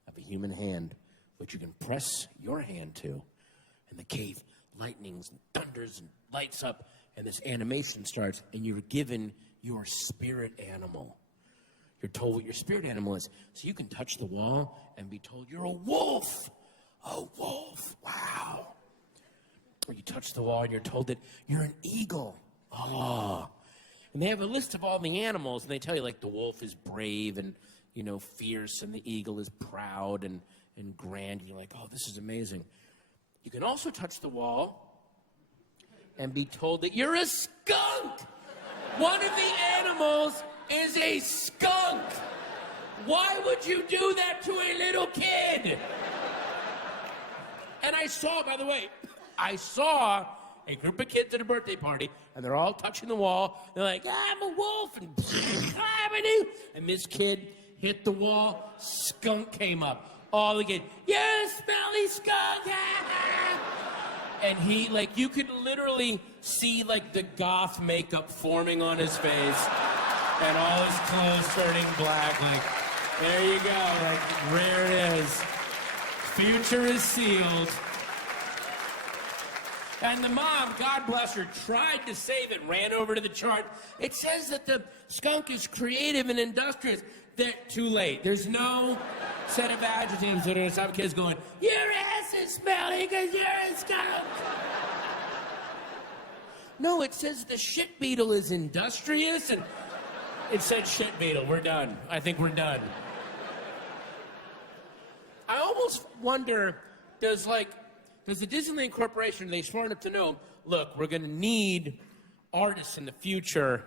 of a human hand, which you can press your hand to, and the cave lightnings and thunders and lights up, and this animation starts, and you're given your spirit animal. You're told what your spirit animal is. So you can touch the wall and be told you're a wolf. A wolf, wow. Or you touch the wall and you're told that you're an eagle. Oh. And they have a list of all the animals, and they tell you, like, the wolf is brave and, you know, fierce, and the eagle is proud and grand. You're like, oh, this is amazing. You can also touch the wall and be told that you're a skunk. One of the animals is a skunk. Why would you do that to a little kid? And I saw, by the way, a group of kids at a birthday party, and they're all touching the wall. They're like, I'm a wolf, and climbing you. And this kid hit the wall, skunk came up. All the kids, you smelly skunk! And he, like, you could literally see, like, the goth makeup forming on his face, and all his clothes turning black. Like, there you go. Like, there it is. Future is sealed. And the mom, God bless her, tried to save it, ran over to the chart. It says that the skunk is creative and industrious. Too late. There's no set of adjectives that are going to stop kids going, your ass is smelly because you're a skunk. No, it says the shit beetle is industrious, and it said shit beetle. We're done. I think we're done. I almost wonder, does the Disneyland Corporation, are they smart enough to know, look, we're going to need artists in the future,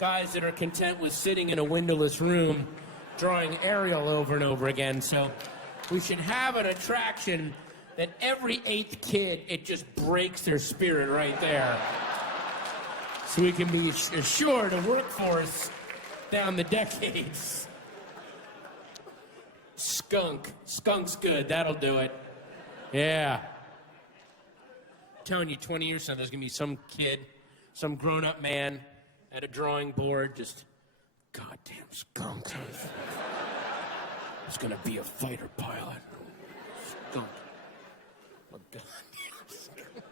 guys that are content with sitting in a windowless room drawing Ariel over and over again, so we should have an attraction that every 8th kid, it just breaks their spirit right there. so we can be assured a workforce down the decades. Skunk. Skunk's good. That'll do it. Yeah. I'm telling you, 20 years from now, there's going to be some kid, some grown-up man at a drawing board just, goddamn skunk. It's going to be a fighter pilot. Skunk. Oh, goddamn skunk.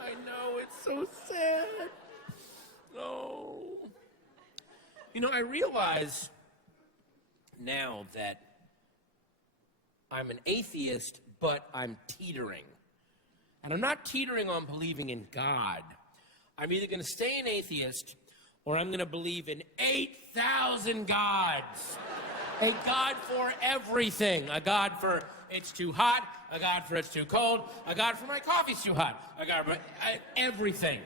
I know, it's so sad. Oh. You know, I realize now that I'm an atheist, but I'm teetering. And I'm not teetering on believing in God. I'm either going to stay an atheist or I'm going to believe in 8,000 gods. A God for everything. A God for it's too hot. A God for it's too cold. A God for my coffee's too hot. A God for everything.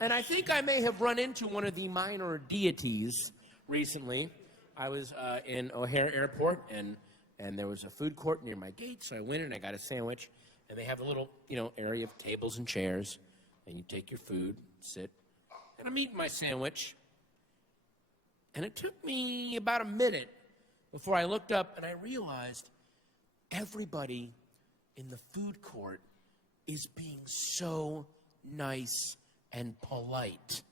And I think I may have run into one of the minor deities recently. I was in O'Hare Airport, and there was a food court near my gate, so I went and I got a sandwich. And they have a little, area of tables and chairs, and you take your food, sit, and I'm eating my sandwich. And it took me about a minute before I looked up and I realized everybody in the food court is being so nice and polite.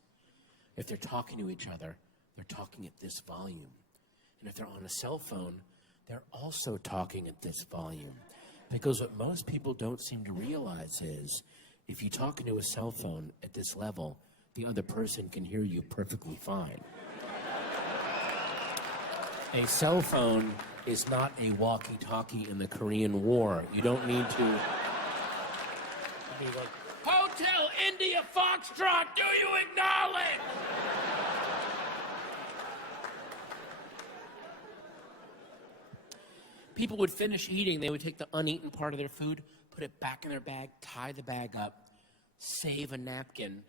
If they're talking to each other, they're talking at this volume. And if they're on a cell phone, they're also talking at this volume. Because what most people don't seem to realize is if you talk into a cell phone at this level, the other person can hear you perfectly fine. A cell phone is not a walkie-talkie in the Korean War. You don't need to be like, Hotel India Foxtrot, do you acknowledge? People would finish eating, they would take the uneaten part of their food, put it back in their bag, tie the bag up, save a napkin,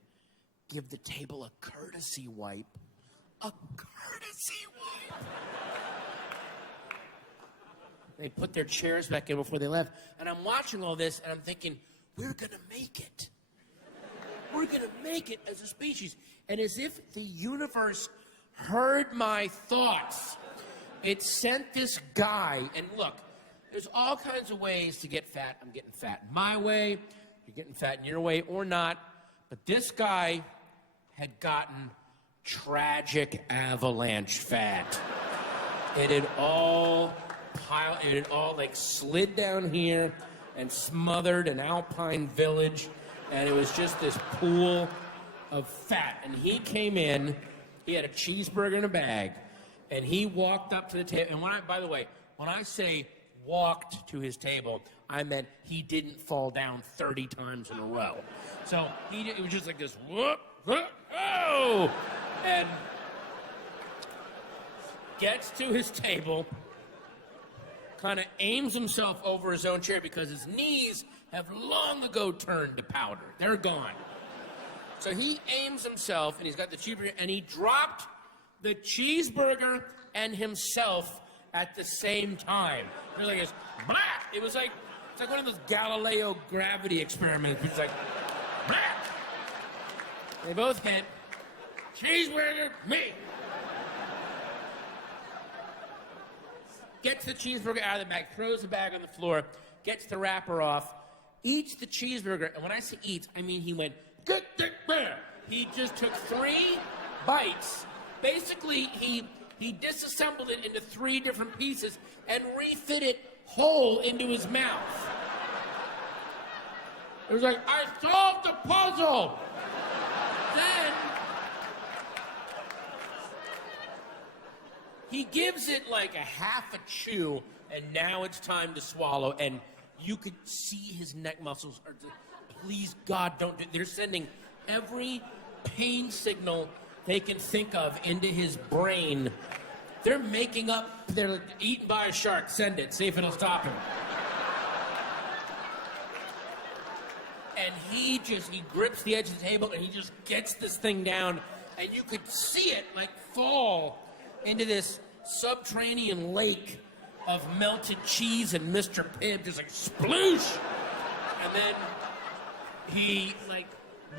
give the table a courtesy wipe. A courtesy wipe! They put their chairs back in before they left. And I'm watching all this, and I'm thinking, we're going to make it. We're going to make it as a species. And as if the universe heard my thoughts, it sent this guy, and look, there's all kinds of ways to get fat. I'm getting fat in my way, you're getting fat in your way, or not. But this guy had gotten tragic avalanche fat. It had all slid down here and smothered an alpine village, and it was just this pool of fat. And he came in, he had a cheeseburger in a bag, and he walked up to the table. And by the way, when I say walked to his table, I meant he didn't fall down 30 times in a row. So it was just like this, whoop, whoop, oh! And gets to his table, kind of aims himself over his own chair because his knees have long ago turned to powder. They're gone. So he aims himself, and he's got the cheeseburger, and he dropped the cheeseburger and himself at the same time. It was like this, blah! It's like one of those Galileo gravity experiments. It's like, blah! They both hit. Cheeseburger, me! Gets the cheeseburger out of the bag, throws the bag on the floor, gets the wrapper off, eats the cheeseburger, and when I say eats, I mean he went, get there! He just took 3 bites. Basically, he disassembled it into 3 different pieces and refit it whole into his mouth. It was like, I solved the puzzle! Then he gives it like a half a chew, and now it's time to swallow, and you could see his neck muscles are just, please, God, don't do it. They're sending every pain signal they can think of into his brain. They're making up, they're like, eaten by a shark, send it, see if it'll stop him. And he grips the edge of the table and he just gets this thing down, and you could see it like fall into this subterranean lake of melted cheese and Mr. Pibb, just like sploosh. And then he like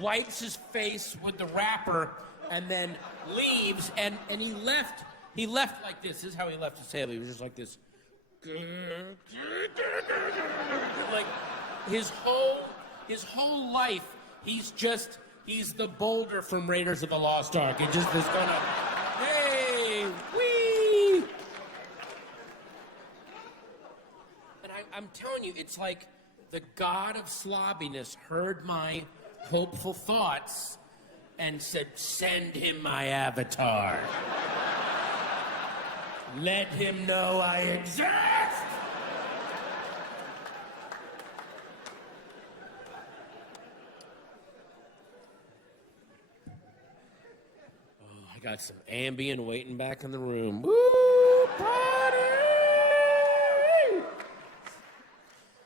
wipes his face with the wrapper, and then leaves. And he left like this. This is how he left his table. He was just like this. Like his whole life, he's the Boulder from Raiders of the Lost Ark. He just is gonna, hey, wee. And I'm telling you, it's like the god of slobbiness heard my hopeful thoughts and said, send him my avatar. Let him know I exist! Oh, I got some Ambien waiting back in the room. Woo, party!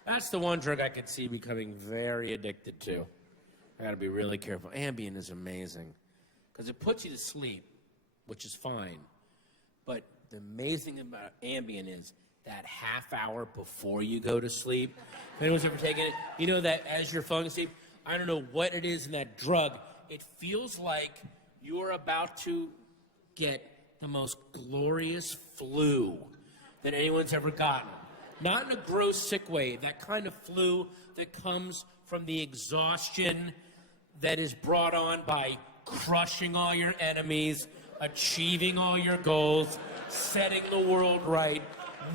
That's the one drug I could see becoming very addicted to. I gotta be really careful. Ambien is amazing because it puts you to sleep, which is fine. But the amazing thing about Ambien is that half hour before you go to sleep. If anyone's ever taken it, you know that as you're falling asleep, I don't know what it is in that drug. It feels like you're about to get the most glorious flu that anyone's ever gotten. Not in a gross, sick way. That kind of flu that comes from the exhaustion that is brought on by crushing all your enemies, achieving all your goals, setting the world right,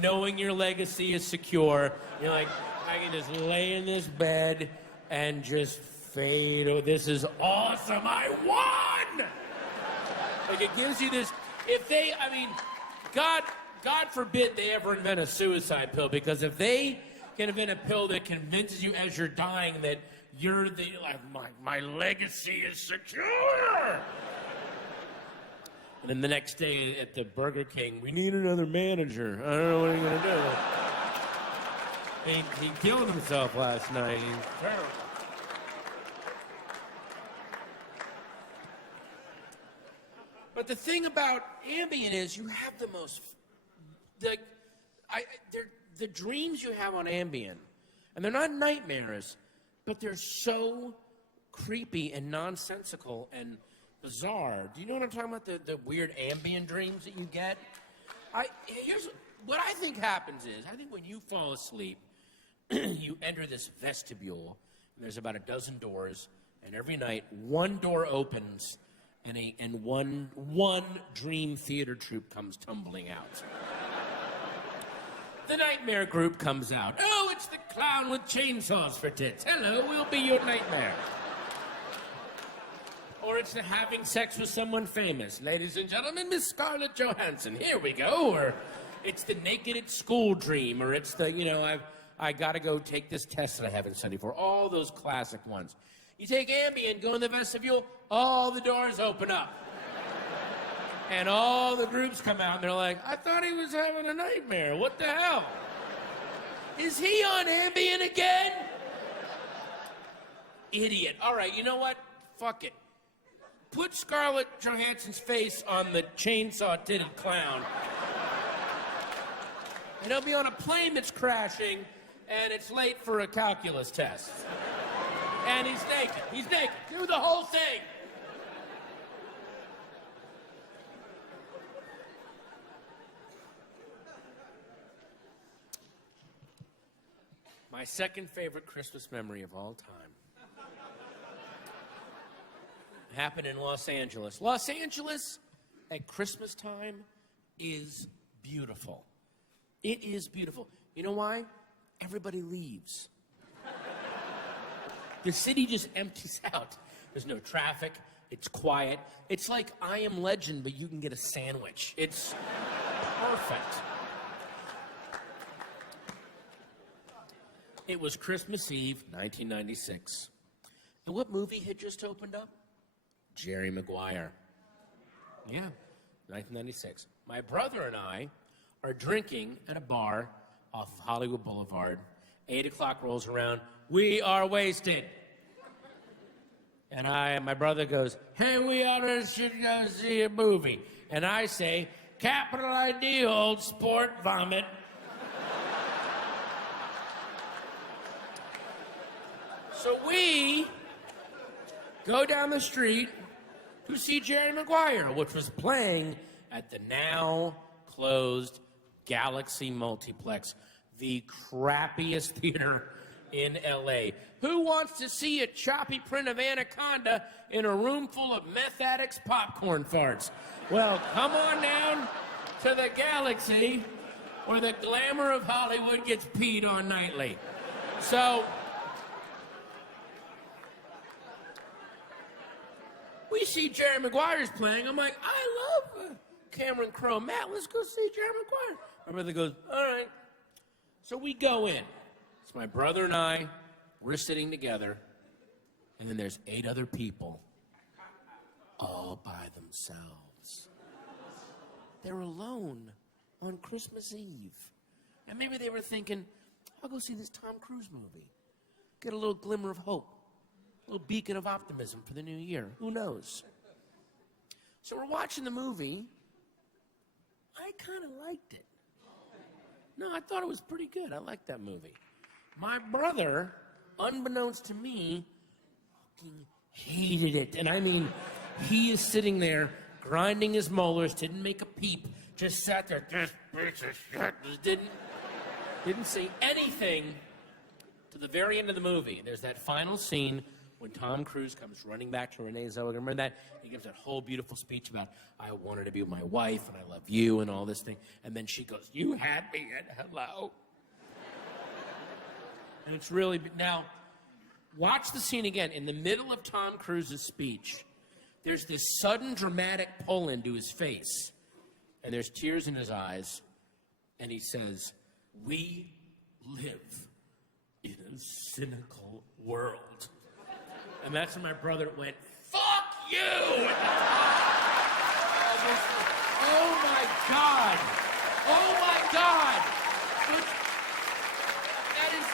knowing your legacy is secure. You're like, I can just lay in this bed and just fade. Oh, this is awesome. I won! Like, it gives you this. God forbid they ever invent a suicide pill, because if they can invent a pill that convinces you as you're dying that you're my legacy is secure. And then the next day at the Burger King, we need another manager. I don't know what he's going to do. He killed himself last night. He's terrible. But the thing about Ambien is you have the most... the dreams you have on Ambien, and they're not nightmares, but they're so creepy and nonsensical and bizarre. Do you know what I'm talking about? The weird Ambien dreams that you get? Here's what I think happens is, I think when you fall asleep, you enter this vestibule, and there's about a dozen doors, and every night one door opens, and one dream theater troupe comes tumbling out. The nightmare group comes out. Oh, it's the clown with chainsaws for tits. Hello, we'll be your nightmare. Or it's the having sex with someone famous. Ladies and gentlemen, Miss Scarlett Johansson. Here we go. Or it's the naked at school dream. Or it's the, I got to go take this test that I haven't studied for. All those classic ones. You take Ambien, go in the vestibule, all the doors open up. And all the groups come out, and they're like, I thought he was having a nightmare. What the hell? Is he on Ambien again? Idiot. All right, you know what? Fuck it. Put Scarlett Johansson's face on the chainsaw-titted clown. And he'll be on a plane that's crashing, and it's late for a calculus test. And he's naked. He's naked. Do the whole thing. My second favorite Christmas memory of all time happened in Los Angeles. Los Angeles at Christmas time is beautiful. It is beautiful. You know why? Everybody leaves. The city just empties out. There's no traffic. It's quiet. It's like I Am Legend, but you can get a sandwich. It's perfect. It was Christmas Eve, 1996. And what movie had just opened up? Jerry Maguire. Yeah, 1996. My brother and I are drinking at a bar off of Hollywood Boulevard. 8 o'clock rolls around. We are wasted. And my brother goes, hey, we should go see a movie. And I say, capital ID, old sport, vomit. So we go down the street to see Jerry Maguire, which was playing at the now closed Galaxy Multiplex, the crappiest theater in LA. Who wants to see a choppy print of Anaconda in a room full of meth addicts' popcorn farts? Well, come on down to the Galaxy, where the glamour of Hollywood gets peed on nightly. So, we see Jerry Maguire's playing. I'm like, I love Cameron Crowe. Matt, let's go see Jerry Maguire. My brother goes, all right. So we go in. It's my brother and I. We're sitting together. And then there's 8 other people all by themselves. They're alone on Christmas Eve. And maybe they were thinking, I'll go see this Tom Cruise movie. Get a little glimmer of hope. A little beacon of optimism for the new year. Who knows? So we're watching the movie. I kind of liked it. No, I thought it was pretty good. I liked that movie. My brother, unbeknownst to me, fucking hated it. And I mean, he is sitting there grinding his molars, didn't make a peep, just sat there, just didn't say anything to the very end of the movie. There's that final scene when Tom Cruise comes running back to Renee Zellweger. Remember that? He gives that whole beautiful speech about, I wanted to be with my wife, and I love you, and all this thing. And then she goes, you had me at hello. And it's really, now, watch the scene again. In the middle of Tom Cruise's speech, there's this sudden dramatic pull into his face. And there's tears in his eyes. And he says, we live in a cynical world. And that's when my brother went, fuck you! Oh my God! Oh my God! That is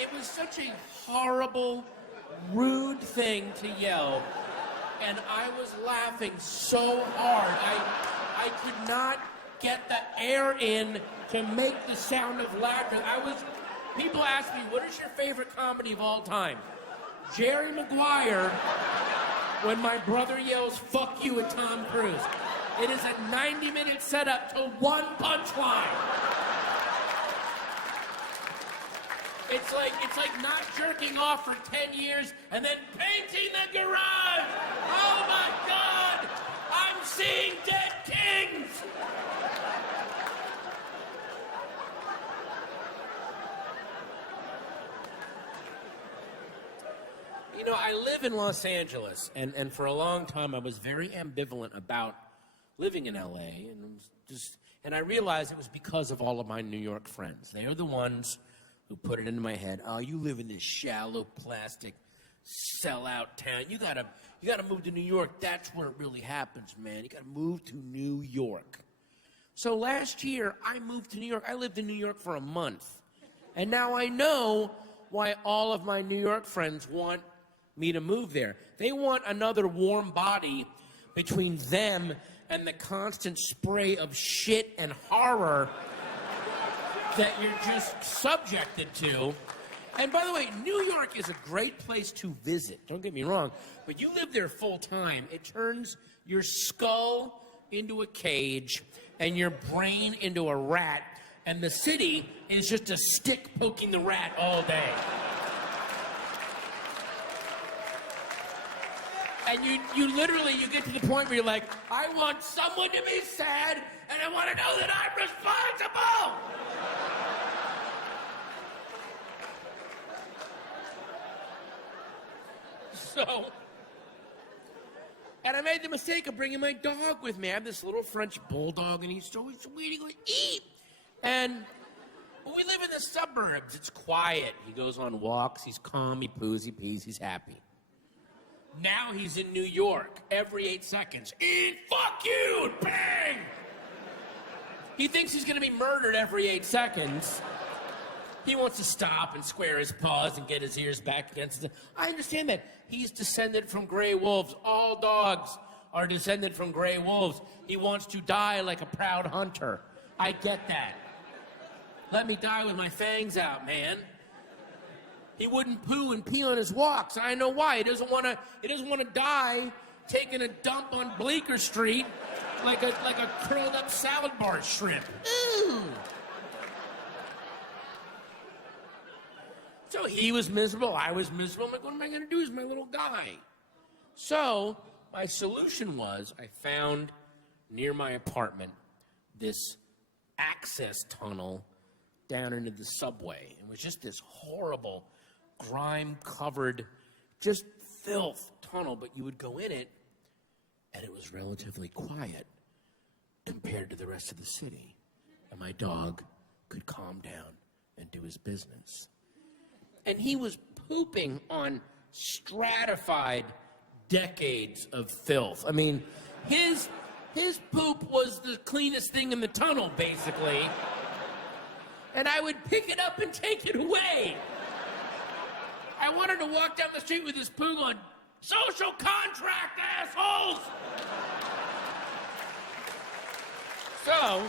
it was such a horrible, rude thing to yell. And I was laughing so hard. I could not get the air in to make the sound of laughter. People ask me, what is your favorite comedy of all time? Jerry Maguire, when my brother yells, fuck you at Tom Cruise. It is a 90-minute setup to one punchline. It's like not jerking off for 10 years and then painting the garage. Oh my God! I'm seeing dead kings! You know, I live in Los Angeles, and for a long time I was very ambivalent about living in LA, and I realized it was because of all of my New York friends. They are the ones who put it into my head, oh, you live in this shallow, plastic, sellout town. You gotta move to New York. That's where it really happens, man. You gotta move to New York. So last year, I moved to New York. I lived in New York for a month. And now I know why all of my New York friends want me to move there. They want another warm body between them and the constant spray of shit and horror that you're just subjected to. And by the way, New York is a great place to visit. Don't get me wrong. But you live there full time. It turns your skull into a cage and your brain into a rat. And the city is just a stick poking the rat all day. And you literally get to the point where you're like, I want someone to be sad, and I want to know that I'm responsible. So, and I made the mistake of bringing my dog with me. I have this little French bulldog, and he's always waiting to eat. And we live in the suburbs. It's quiet. He goes on walks. He's calm. He poos. He pees. He's happy. Now he's in New York every 8 seconds. Eat, fuck you, bang! He thinks he's going to be murdered every 8 seconds. He wants to stop and square his paws and get his ears back against it. I understand that. He's descended from gray wolves. All dogs are descended from gray wolves. He wants to die like a proud hunter. I get that. Let me die with my fangs out, man. He wouldn't poo and pee on his walks. I know why. He doesn't want to die taking a dump on Bleecker Street like a curled up salad bar shrimp. Ooh. So he was miserable. I was miserable. I'm like, what am I going to do? He's my little guy. So my solution was I found near my apartment this access tunnel down into the subway. It was just this horrible, grime-covered, just filth tunnel, but you would go in it, and it was relatively quiet compared to the rest of the city. And my dog could calm down and do his business. And he was pooping on stratified decades of filth. I mean, his poop was the cleanest thing in the tunnel, basically. And I would pick it up and take it away. I wanted to walk down the street with this poo on. Social contract, assholes! So,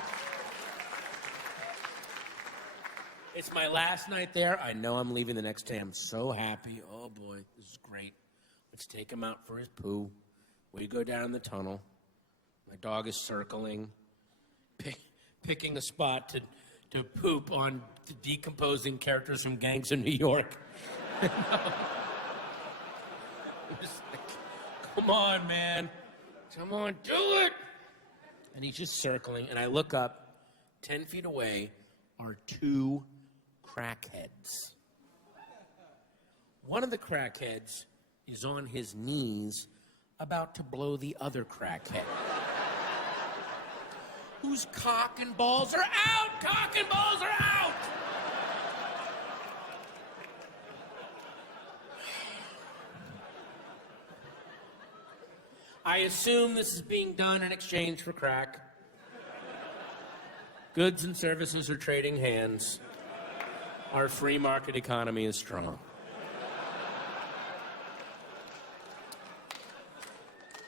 it's my last night there. I know I'm leaving the next day. I'm so happy. Oh, boy, this is great. Let's take him out for his poo. We go down the tunnel. My dog is circling, picking a spot to poop on the decomposing characters from Gangs of New York. Just like, come on, man. Come on, do it. And he's just circling, and I look up. 10 feet away are two crackheads. One of the crackheads is on his knees about to blow the other crackhead. Whose cock and balls are out! Cock and balls are out! I assume this is being done in exchange for crack. Goods and services are trading hands. Our free market economy is strong.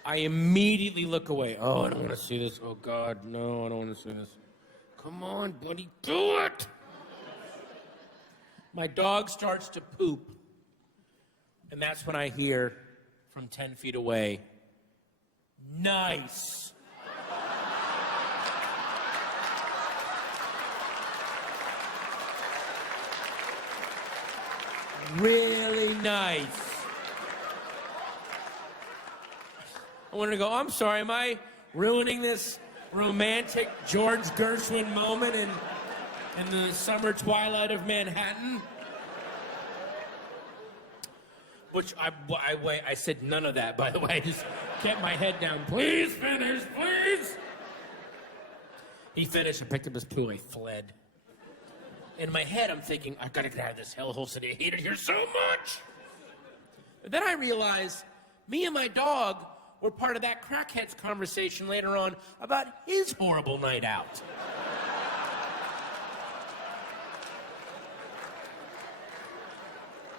I immediately look away. Oh, I don't want to see this. Oh, God, no, I don't want to see this. Come on, buddy, do it! My dog starts to poop, and that's when I hear from 10 feet away, nice. Really nice. I wanted to go, I'm sorry, am I ruining this romantic George Gershwin moment in the summer twilight of Manhattan? Which I said none of that, by the way. I just kept my head down. Please finish, please. He finished and picked up his poo. I fled. In my head, I'm thinking, I've got to get out of this hellhole city. I hate it here so much. But then I realized me and my dog were part of that crackhead's conversation later on about his horrible night out.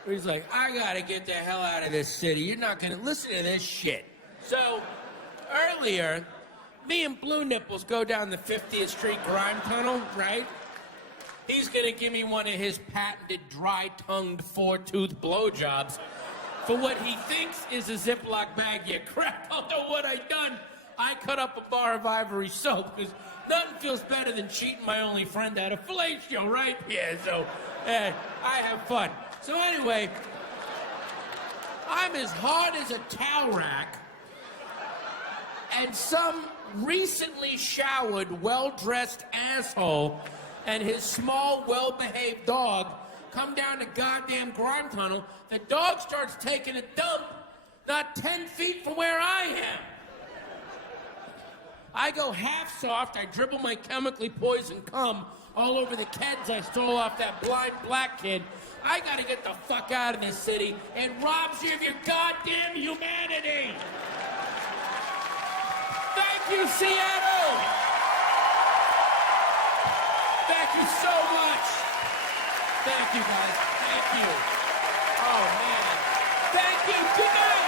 He's like, I gotta get the hell out of this city. You're not gonna listen to this shit. So, earlier, me and Blue Nipples go down the 50th Street grime tunnel, right? He's gonna give me one of his patented dry-tongued four-tooth blowjobs for what he thinks is a Ziploc bag. You crap, although what I done, I cut up a bar of ivory soap, because nothing feels better than cheating my only friend out of fellatio, right? Yeah, so I have fun. So anyway, I'm as hard as a towel rack, and some recently showered, well-dressed asshole and his small, well-behaved dog come down the goddamn grime tunnel. The dog starts taking a dump not 10 feet from where I am. I go half soft, I dribble my chemically poisoned cum all over the kids I stole off that blind black kid. I gotta get the fuck out of this city. It robs you of your goddamn humanity. Thank you, Seattle. Thank you so much. Thank you, guys. Thank you. Oh, man. Thank you. Good night.